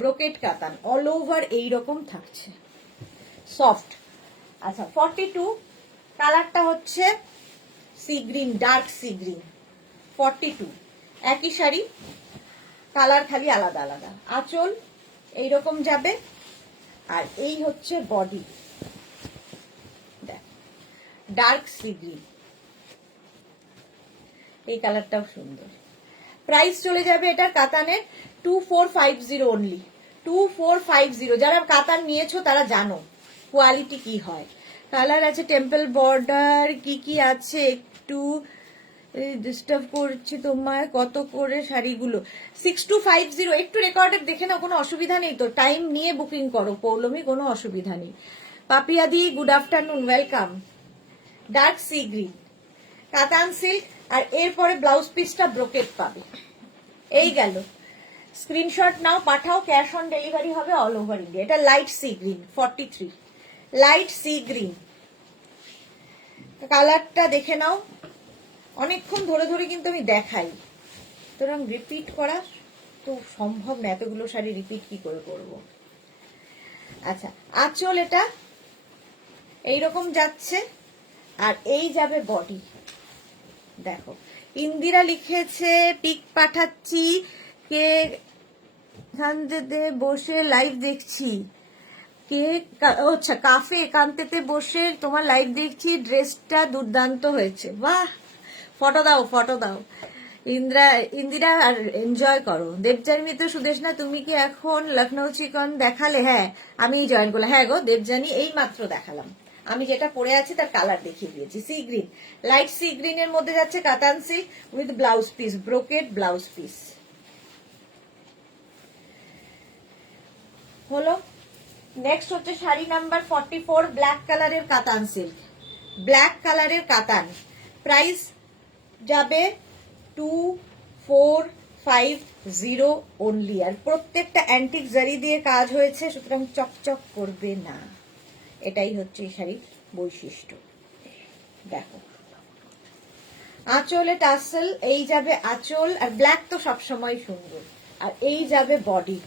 ব্রোকেড কাতান অল ওভার এইরকম থাকছে, সফট। আচ্ছা 42, কালারটা হচ্ছে sea green, dark sea green. 42 একই শাড়ি, কালার খালি আলাদা আলাদা। আঁচল এইরকম যাবে, আর এই হচ্ছে বডি, ডার্ক সি গ্রিন, এই কালারটাও সুন্দর। প্রাইস চলে যাবে এটার কাতানের 2450 অনলি, 2450। যারা কাতান নিয়েছো তারা জানো কোয়ালিটি কি হয়। কালার আছে টেম্পল বর্ডার, কি কি আছে একটু ডিস্টার্ব করছি তোমায়, কত করে শাড়িগুলো? 6250। একটু রেকর্ডেড দেখে নাও, কোনো অসুবিধা নেই তো, টাইম নিয়ে বুকিং করো পৌলমি, কোনো অসুবিধা নেই। পাপিয়াদি good afternoon, welcome. Dark sea green katan silk, আর এরপরে ব্লাউজ পিসটা ব্রোকেট পাবে। এই গেল, স্ক্রিনশট নাও, পাঠাও, ক্যাশ অন ডেলিভারি হবে অল ওভার ইন্ডিয়া। এটা light sea green 43, light sea green. কালারটা দেখে নাও, অনেকক্ষণ ধরে ধরে কিন্তু আমি দেখাই, সুতরাং রিপিট করা তো সম্ভব না, এতগুলো শাড়ি রিপিট কি করে করব। আচ্ছা, আঁচল এটা এইরকম যাচ্ছে, আর এই যাবে বডি। দেখো ইন্দিরা লিখেছে পিক পাঠাচ্ছি, কে কান্তেতে বসে লাইভ দেখছি, কে আচ্ছা কাফে কান্তেতে বসে তোমার লাইভ দেখছি, ড্রেসটা দুর্দান্ত হয়েছে, বাহ, ফটো দাও ফটো দাও। ইন্দিরা আর এনজয় করো। দেবজানি তো সুদেশনা, তুমি কি এখন লখনৌ চিকন দেখালে? হ্যাঁ আমি জয়েন করলাম। হ্যাঁ গো দেবজানি, এই মাত্র দেখালাম। আমি যেটা পরে আছি তার কালার দেখিয়ে দিয়েছি, C green, light sea green এর মধ্যে যাচ্ছে কাতান silk with blouse piece, brocade blouse piece হলো। নেক্সট হচ্ছে শাড়ি নাম্বার 44, ব্ল্যাক কালারের কাতান সিল্ক, ব্ল্যাক কালারের কাতান। প্রাইস যাবে 2450 অনলি, আর প্রত্যেকটা অ্যান্টিক জারি দিয়ে কাজ হয়েছে, সুতরাং চকচক করবে না। এটাই হচ্ছে এই শাড়ির বৈশিষ্ট্য। দেখো আঁচলে টাসেল, এই যাবে আঁচল, আর ব্ল্যাক তো সবসময় সুন্দর, আর এই যাবে বডি,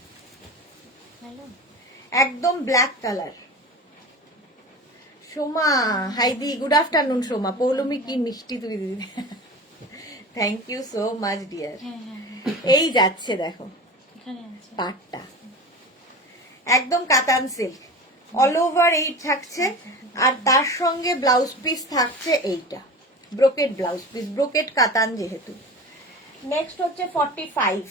একদম ব্ল্যাক কালার। সোমা হাইদি গুড আফটারনুন। সোমা, পৌলমি কি মিষ্টি তুই দিদি, thank you so much dear. এই যাচ্ছে দেখো পাটটা, একদম কাতান সিল্ক, অল ওভার এই থাকছে, আর তার সঙ্গে ব্লাউজ পিস থাকছে এইটা ব্রোকেট ব্লাউজ পিস, ব্রোকেট কাতান যেহেতু। নেক্সট হচ্ছে 45,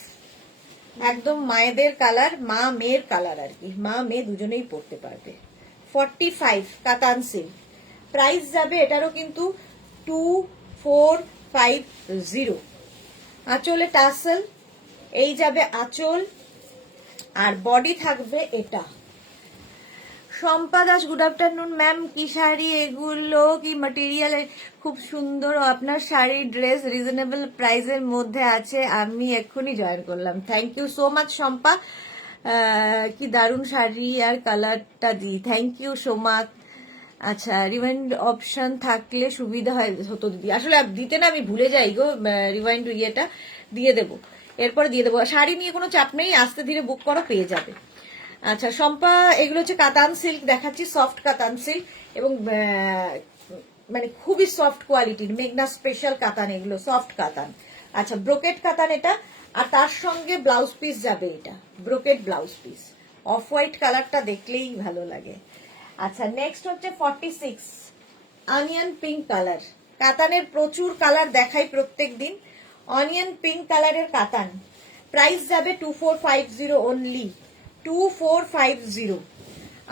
একদম মায়েদের কালার, মা মেয়ের কালার আর কি, মা মেয়ে দুজনেই পরতে পারবে। 45 কাতান সিল্ক, প্রাইস যাবে এটারও কিন্তু 2450। আঁচলে টাসেল, এই যাবে আঁচল, আর বডি থাকবে এটা। Shampa Das good afternoon ma'am, কি শাড়ি এগুলো, কি ম্যাটেরিয়াল? খুব সুন্দর, আপনার শাড়ি ড্রেস রিজনেবল প্রাইসের মধ্যে আছে, আমি এক্ষুনি জয়েন করলাম। Thank you so much Shampa, কি দারুণ শাড়ি, আর কালারটা দি, থ্যাংক ইউ সো মাচ। আচ্ছা, রিমাইন্ড অপশন থাকলে সুবিধা হতো দিদি, আসলে দিতে না আমি ভুলে যাই গো, রিমাইন্ড ইয়েটা দিয়ে দেবো, এরপরে দিয়ে দেবো। শাড়ি নিয়ে কোনো চাপ নেই, আস্তে ধীরে বুক করো, পেয়ে যাবে। আচ্ছা শম্পা, এগুলো হচ্ছে কাতান সিল্ক দেখাচ্ছি, সফট কাতান সিল্ক, এবং মানে খুবই সফট কোয়ালিটির, মেঘনা স্পেশাল কাতান, এগুলো সফট কাতান। আচ্ছা ব্রোকেট কাতান এটা, আর তার সঙ্গে ব্লাউজ পিস যাবে, এটা brocade blouse piece, off white কালারটা দেখলেই ভালো লাগে। আচ্ছা নেক্সট হচ্ছে 46, অনিয়ন পিঙ্ক কালার। কাতানের প্রচুর কালার দেখাই প্রত্যেক দিন, অনিয়ন পিঙ্ক কালারের কাতান, প্রাইস যাবে 2450 অনলি, 2450।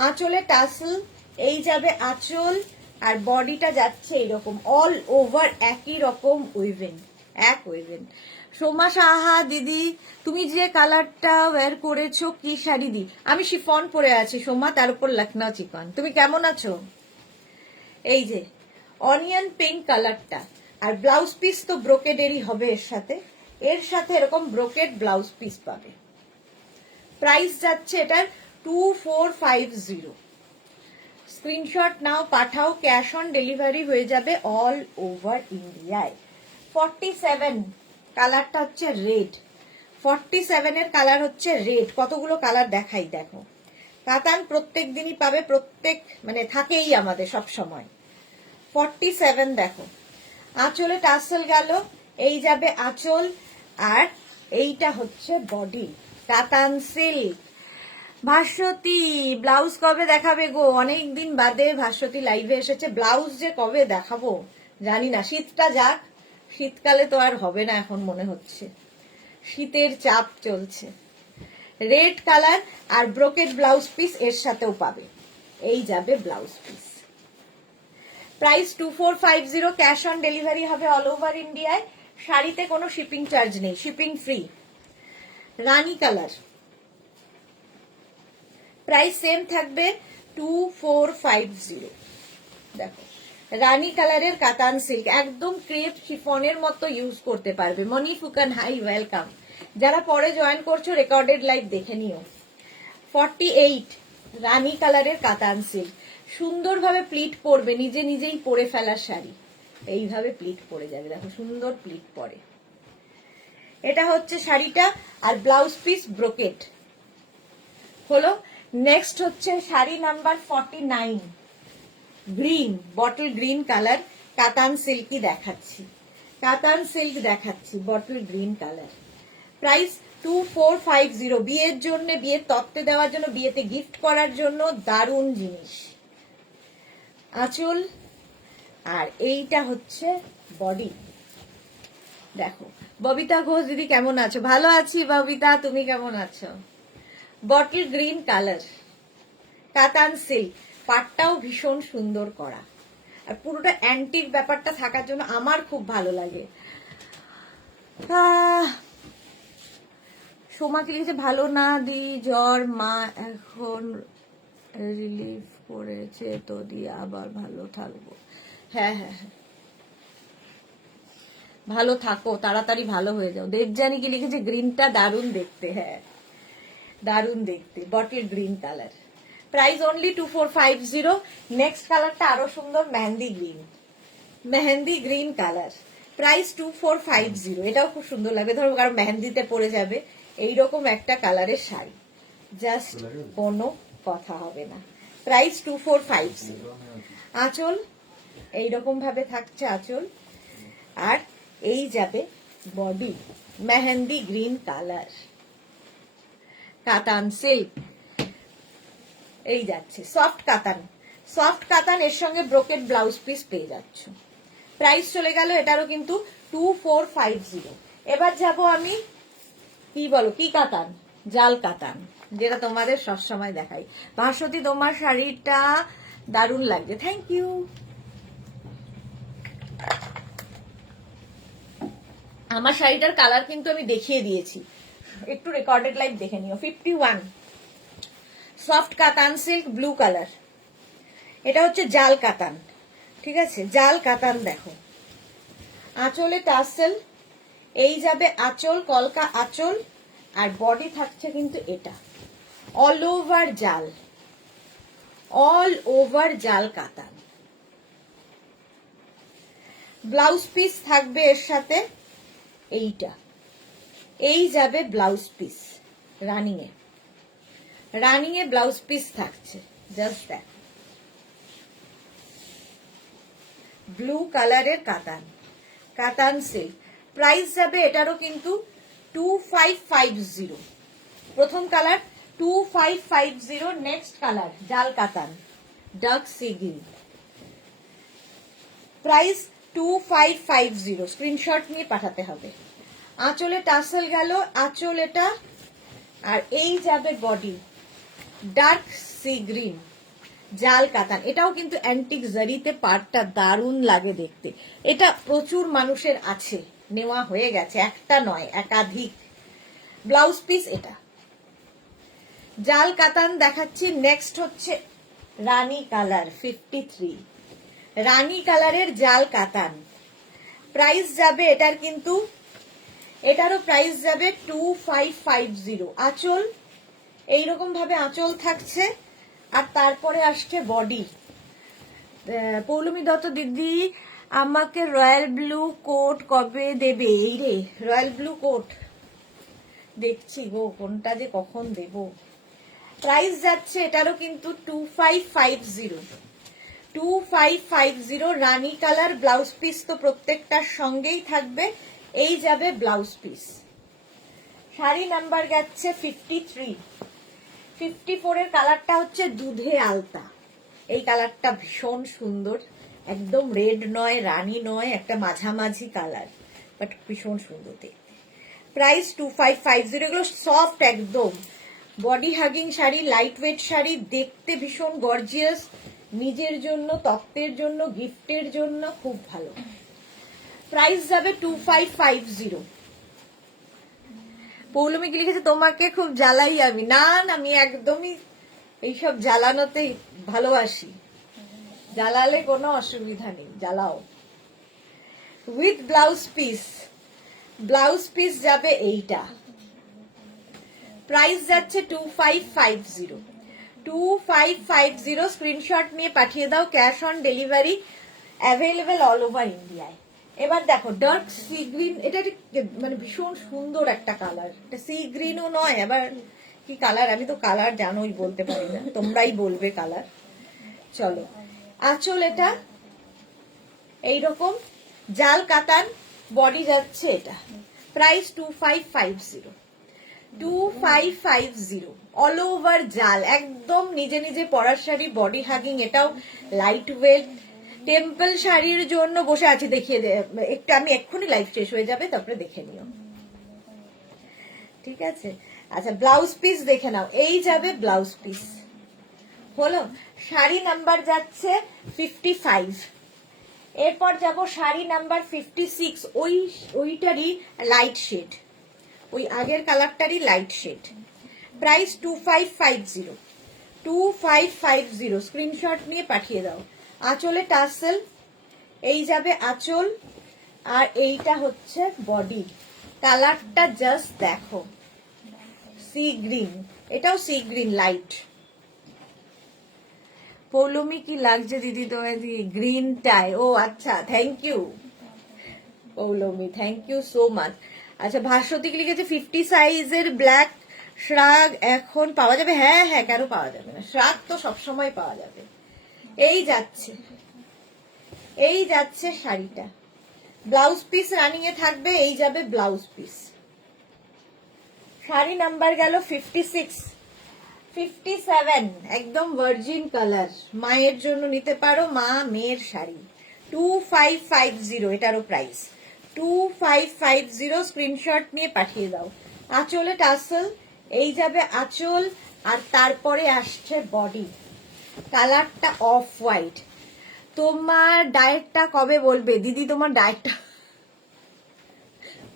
আঁচলে টাসেল, এই যাবে আঁচল, আর বডিটা যাচ্ছে এরকম অল ওভার একই রকম উইভেন, এক উইভেন। সোমা সাহা দিদি, তুমি যে কালারটা ওয়্যার করেছো কি শাড়ি দি? আমি শিফন পরে আছি সোমা, তার উপর লখনৌ চিকন। তুমি কেমন আছো? এই যে অনিয়ন পিঙ্ক কালারটা, আর ব্লাউজ পিস তো ব্রোকেডেরই হবে, এর সাথে এরকম ব্রোকেড ব্লাউজ পিস পাবে। প্রাইস যাচ্ছে এটার 2450। স্ক্রিনশট নাও, পাঠাও, ক্যাশ অন ডেলিভারি হয়ে যাবে অল ওভার ইন্ডিয়ায়। 47 কালারটা হচ্ছে রেড, 47 এর কালার হচ্ছে রেড। কতগুলো কালার দেখাই, দেখো কাতান প্রত্যেক দিনই পাবে, প্রত্যেক মানে থাকেই আমাদের সব সময়। 47 দেখো, আঁচলে টাসেল গেল, এই যাবে আঁচল, আর এইটা হচ্ছে বডি, কাতান সিল্ক। ভাস্বতী, ব্লাউজ কবে দেখাবে গো? অনেকদিন বাদে ভাস্বতী লাইভে এসেছে, ব্লাউজ যে কবে দেখাবো জানি না, শীতটা যাক, শীতকালে তো আর হবে না এখন মনে হচ্ছে। শীতের চাপ চলছে। রেড কালার আর ব্রোকেড ব্লাউজ পিস এর সাথেও পাবে। এই যাবে blouse piece. Price 2450, cash on delivery হবে অল ওভার ইন্ডিয়ায়। শাড়িতে কোনো শিপিং চার্জ নেই, শিপিং ফ্রি। রানী কালার, প্রাইস সেম থাকবে 2450। দেখো রানী কালারের কাতান সিল্ক, একদম ক্রেপ শিফনের মতো ইউজ করতে পারবে। মনি ফুকান, হাই ওয়েলকাম। যারা পরে জয়েন করছো রেকর্ডেড লাইভ দেখে নিও। 48 রানী কালারের কাতান সিল্ক, সুন্দরভাবে প্লিট পরবে, নিজে নিজেই পরে ফেলার শাড়ি। এইভাবে প্লিট পরে যাবে, দেখো সুন্দর প্লিট পরে। এটা হচ্ছে শাড়িটা, আর ব্লাউজ পিস ব্রোকেট হলো। নেক্সট হচ্ছে sari number 49, green, bottle green colour কাতান সিল্কই দেখাচ্ছি। কাতান সিল্ক দেখাচ্ছি, বটল গ্রিন কালার। প্রাইস 2450। বিয়ের জন্য, বিয়ের তত্ত্বে দেওয়ার জন্য, বিয়েতে গিফট করার জন্য দারুণ জিনিস। আঁচল, আর এইটা হচ্ছে বডি। দেখো ববিতা ঘোষ দিদি কেমন আছো? ভালো আছি ববিতা, তুমি কেমন আছো? বটল গ্রিন কালার কাতান সিল্ক, পাটটাও ভীষণ সুন্দর করা, আর পুরোটা অ্যান্টিক ব্যাপারটা থাকার জন্য আমার খুব ভালো লাগে। সোমাকে লিখেছে ভালো না দি, জ্বর, মা এখন রিলিফ করেছে তো দিয়ে আবার ভালো থাকবো। হ্যাঁ হ্যাঁ হ্যাঁ, ভালো থাকো, তাড়াতাড়ি ভালো হয়ে যাও। দেবজানি কি লিখেছে গ্রিনটা দারুণ দেখতে। হ্যাঁ দারুণ দেখতে, bottle green colour. Price only 2450। Next কালারটা আরো সুন্দর, mehendi green, mehendi green colour. Price 2450। এটাও খুব সুন্দর লাগবে, ধরো কারণ মেহেন্দিতে পরে যাবে এইরকম একটা কালারের শাড়ি, জাস্ট কোনো কথা হবে না। প্রাইস 2450। আঁচল এইরকম ভাবে থাকছে আঁচল, আর এই যাবে বডি, মেহেন্দি গ্রিন কালার কাতান সিল্ক। এই যাচ্ছে সফট কাতান, সফট কাতান এর সঙ্গে ব্রোকেট ব্লাউজ পিস পেয়ে যাচ্ছ। প্রাইস চলে গেল এটারও কিন্তু 2450। এবার যাব আমি, কি বলো, কি কাতান, জাল কাতান, যেটা তোমাদের সবসময় দেখাই। ভাস্বতী তোমার শাড়িটা দারুণ লাগছে, থ্যাংক ইউ। আমার শাড়িটার কালার কিন্তু আমি দেখিয়ে দিয়েছি, একটু রেকর্ডেড লাইভ দেখে নিও। 51 সফট কাতান সিল্ক, ব্লু কালার। এটা হচ্ছে জাল কাতান, ঠিক আছে, জাল কাতান। দেখো আঁচলে টাসেল, এই যাবে আঁচল, কলকা আঁচল, আর বডি থাকছে কিন্তু এটা অল ওভার জাল, অল ওভার জাল কাতান। ব্লাউজ পিস থাকবে এর সাথে এইটা, এই যাবে ব্লাউজ পিস রানিং এ, রানিং এ ব্লাউজ পিস থাকছে। জাস্ট দেখ, ব্লু কালারের কাতান, কাতান সিল্ক। প্রাইস যাবে এটারও কিন্তু 2550। প্রথম কালার 2550। নেক্সট কালার জাল কাতান, dark sea green. Price 2550। Screenshot নিয়ে পাঠাতে হবে। আঁচলে টাসেল গেল, আঁচল এটা, আর এই যাবে বডি ডার্ক সি গ্রিন জাল কাতান। এটাও কিন্তু অ্যান্টিক জারিতে, পাড়টা দারুণ লাগে দেখতে। এটা প্রচুর মানুষের আছে, নেওয়া হয়ে গেছে, একটা নয় একাধিক। ব্লাউজ পিস এটা জাল কাতান দেখাচ্ছি। নেক্সট হচ্ছে রানী কালার 53, রানী কালারের জাল কাতান। প্রাইস যাবে এটার কিন্তু, এটারও প্রাইস যাবে 2550। আঁচল এইরকম ভাবে আঁচল থাকছে, আর তারপরে আসছে বডি। পৌলমী দত্ত দিদি আমাকে রয়্যাল ব্লু কোট কবে দেবে? এই রে রয়্যাল ব্লু কোট দেখছি গো, কোনটা যে কখন দেব। প্রাইস যাচ্ছে এটারও কিন্তু 2550, 2550। রানী কালার ব্লাউজ পিস তো প্রত্যেকটার সঙ্গেই থাকবে, এই যাবে ব্লাউজ পিস। শাড়ি নাম্বার যাচ্ছে 53। 54 এর কালারটা হচ্ছে দুধে আলতা। এই কালারটা ভীষণ সুন্দর, একদম রেড নয়, রানী নয়, একটা মাঝামাঝি কালার, বাট ভীষণ সুন্দর দেখতে। প্রাইস 2550। এগুলো সফট একদম body hugging sari, light weight sari, দেখতে ভীষণ গর্জিয়াস, নিজের জন্য, তত্ত্বের জন্য, গিফটের জন্য খুব ভালো। প্রাইস যাবে 2550। পৌলমী কি লিখেছে, তোমাকে খুব জ্বালাই আমি। না না, আমি একদমই এইসব জ্বালানোতে ভালোবাসি, জ্বালালে কোনো অসুবিধা নেই, জ্বালাও। With blouse piece, blouse piece যাবে এইটা। প্রাইস যাচ্ছে 2550। 2550 স্ক্রিনশট নিয়ে পাঠিয়ে দাও, cash on delivery available all over ইন্ডিয়ায়। এবার দেখো ডার্ক সি গ্রিন, এটা মানে ভীষণ সুন্দর একটা কালার, এটা সি গ্রিনও নয়, আবার কি কালার, আমি তো কালার জানোই বলতে পারি না, তোমরাই বলবে কালার। চলো, আঁচল এটা এইরকম জাল কাতান, বডি যাচ্ছে এটা। প্রাইস 2550। 2550 অল ওভার জাল, একদম নিজে নিজে পরার শাড়ি, বডি হাগিং, এটাও লাইট ওয়েট। টেম্পল শাড়ির জন্য বসে আছি, দেখিয়ে একটু, আমি এক্ষুনি লাইভ শেষ হয়ে যাবে, তারপরে দেখে নিও, ঠিক আছে? আচ্ছা, ব্লাউজ পিস দেখে নাও, এই যাবে ব্লাউজ পিস। হলো, শাড়ি নাম্বার যাচ্ছে 55। এরপর যাব শাড়ি নাম্বার 56, ওইটারই লাইট শেড, ওই আগের কালারটারই লাইট শেড। প্রাইস 2550। 2550 স্ক্রিনশট নিয়ে পাঠিয়ে দাও। আঁচলে টাসেল, এই যাবে আঁচল, আর এইটা হচ্ছে বডি। কালারটা জাস্ট দেখো, সি গ্রিন, এটাও সি গ্রিন লাইট। পৌলমী কি লাগছে দিদি তোমায়, গ্রিন টাই? ও আচ্ছা, thank you Poulami, thank you so much. আচ্ছা, ভাস্বতী কি লিখেছে 50 সাইজের ব্ল্যাক শ্রাগ এখন পাওয়া যাবে? হ্যাঁ হ্যাঁ, কেন পাওয়া যাবে না, শ্রাগ তো সবসময় পাওয়া যাবে। এই যাচ্ছে, এই যাচ্ছে শাড়িটা, ব্লাউজ পিস রানিং এ থাকবে, এই যাবে ব্লাউজ পিস। শাড়ি নাম্বার গেল 56, 57, একদম ভার্জিন কালার, মায়ের জন্য নিতে পারো, মা মেয়ের শাড়ি। 2550 এটারও প্রাইস। 2550 স্ক্রিনশট নিয়ে পাঠিয়ে দাও। আঁচলে টাসেল, এই যাবে আঁচল, আর তারপরে আসছে বডি। কালারটা অফ হোয়াইট। তোমার ডায়েটটা কবে বলবে দিদি? তোমার ডায়েটটা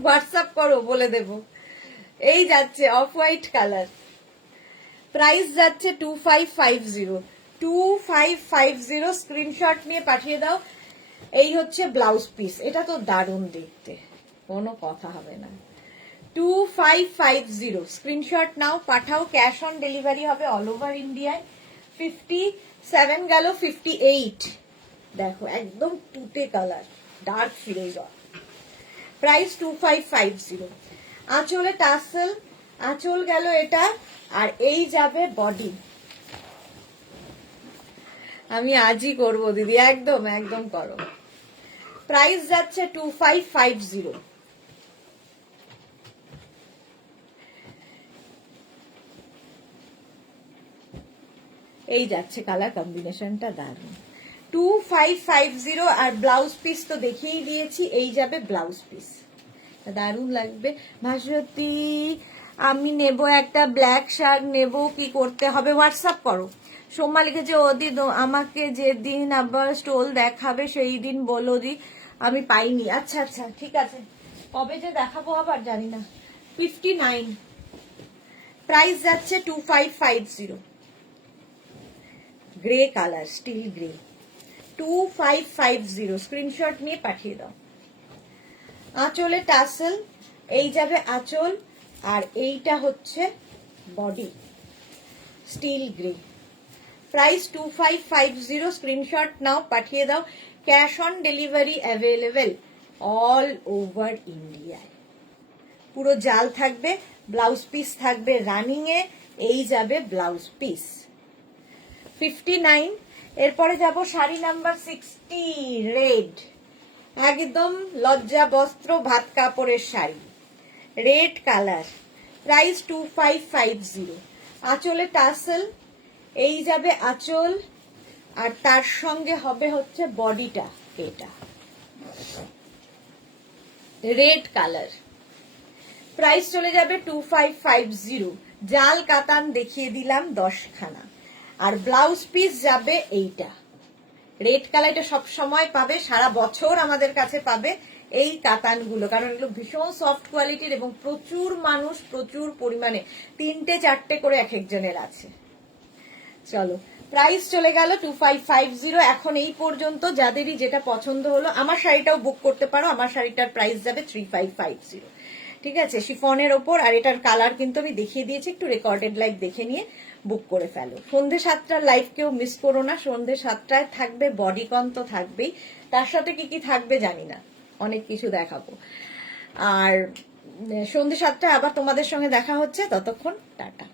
হোয়াটসঅ্যাপ করো, বলে দেব। এই যাচ্ছে অফ হোয়াইট কালার, প্রাইস যাচ্ছে 2550। 2550 স্ক্রিনশট নিয়ে পাঠিয়ে দাও। এই হচ্ছে ব্লাউজ পিস, এটা তো দারুণ দেখতে, কোনো কথা হবে না। 2550 স্ক্রিনশট নাও, পাঠাও, ক্যাশ অন ডেলিভারি হবে অল ওভার ইন্ডিয়ায়। 57 গেল, 58 দেখো, একদম তুতে কালার, ডার্ক ফিরোজা। প্রাইস 2550। আঁচলে টাসেল, আঁচল গেল এটা, আর এই যাবে বডি। আমি আজই করব দিদি, একদম একদম করো। প্রাইস যাচ্ছে 2550। এই যাচ্ছে কালার কম্বিনেশনটা দারুণ। 2550 আর ব্লাউজ পিস তো দেখিয়েই দিয়েছি, এই যাবে ব্লাউজ পিস, দারুণ লাগবে। ভাস্বতী, আমি নেব একটা ব্ল্যাক শার্ট, নেব, কি করতে হবে? হোয়াটসঅ্যাপ করো। সোমা লিখেছে, ওদি আমাকে যেদিন আবার স্টোল দেখাবে সেই দিন বলো দি, আমি পাইনি। আচ্ছা আচ্ছা, ঠিক আছে, কবে যে দেখাবো আবার জানি না। 59 প্রাইস যাচ্ছে 2550। Grey colour, still grey. 2550 screenshot নিয়ে পাঠিয়ে দাও। আঁচলে টাসেল, এই যাবে আঁচল, আর এইটা হচ্ছে body, steel grey. Price 2550 screenshot নাও, পাঠিয়ে দাও, cash on delivery available all over ইন্ডিয়ায়। পুরো জাল থাকবে, ব্লাউজ পিস থাকবে রানিং এ, এই যাবে ব্লাউজ পিস। 59। এরপরে যাব শাড়ি নাম্বার 60, রেড, একদম লজ্জা বস্ত্র ভাত কাপড়ের শাড়ি, রেড কালার। প্রাইস 2550। আঁচলে টাসেল, এই যাবে আঁচল, আর তার সঙ্গে হবে হচ্ছে বডিটা, এটা রেড কালার। প্রাইস চলে যাবে 2550। জাল কাতান দেখিয়ে দিলাম 10খানা, আর ব্লাউজ পিস যাবে এইটা রেড কালার। এটা সব সময় পাবে, সারা বছর আমাদের কাছে পাবে এই কাতানগুলো, কারণ এগুলো ভীষণ সফট কোয়ালিটির এবং প্রচুর মানুষ প্রচুর পরিমাণে 3-4 করে এক একজনের আছে। চলো, প্রাইস চলে গেল 2550। এখন এই পর্যন্ত যাদেরই যেটা পছন্দ হলো, আমার শাড়িটাও বুক করতে পারো, আমার শাড়িটার প্রাইস যাবে 3550। ঠিক আছে, শিফনের ওপর। আর এটার কালার কিন্তু আমি দেখিয়ে দিয়েছি, একটু রেকর্ডেড লাইভ দেখে নিয়ে বুক করে ফেলো। সন্ধ্যে 7টার লাইভ কেউ মিস করো না। সন্ধ্যে 7টায় থাকবে বডিকন, তো থাকবেই, তার সাথে কি কি থাকবে জানি না, অনেক কিছু দেখাবো। আর সন্ধ্যে 7টায় আবার তোমাদের সঙ্গে দেখা হচ্ছে, ততক্ষণ টাটা।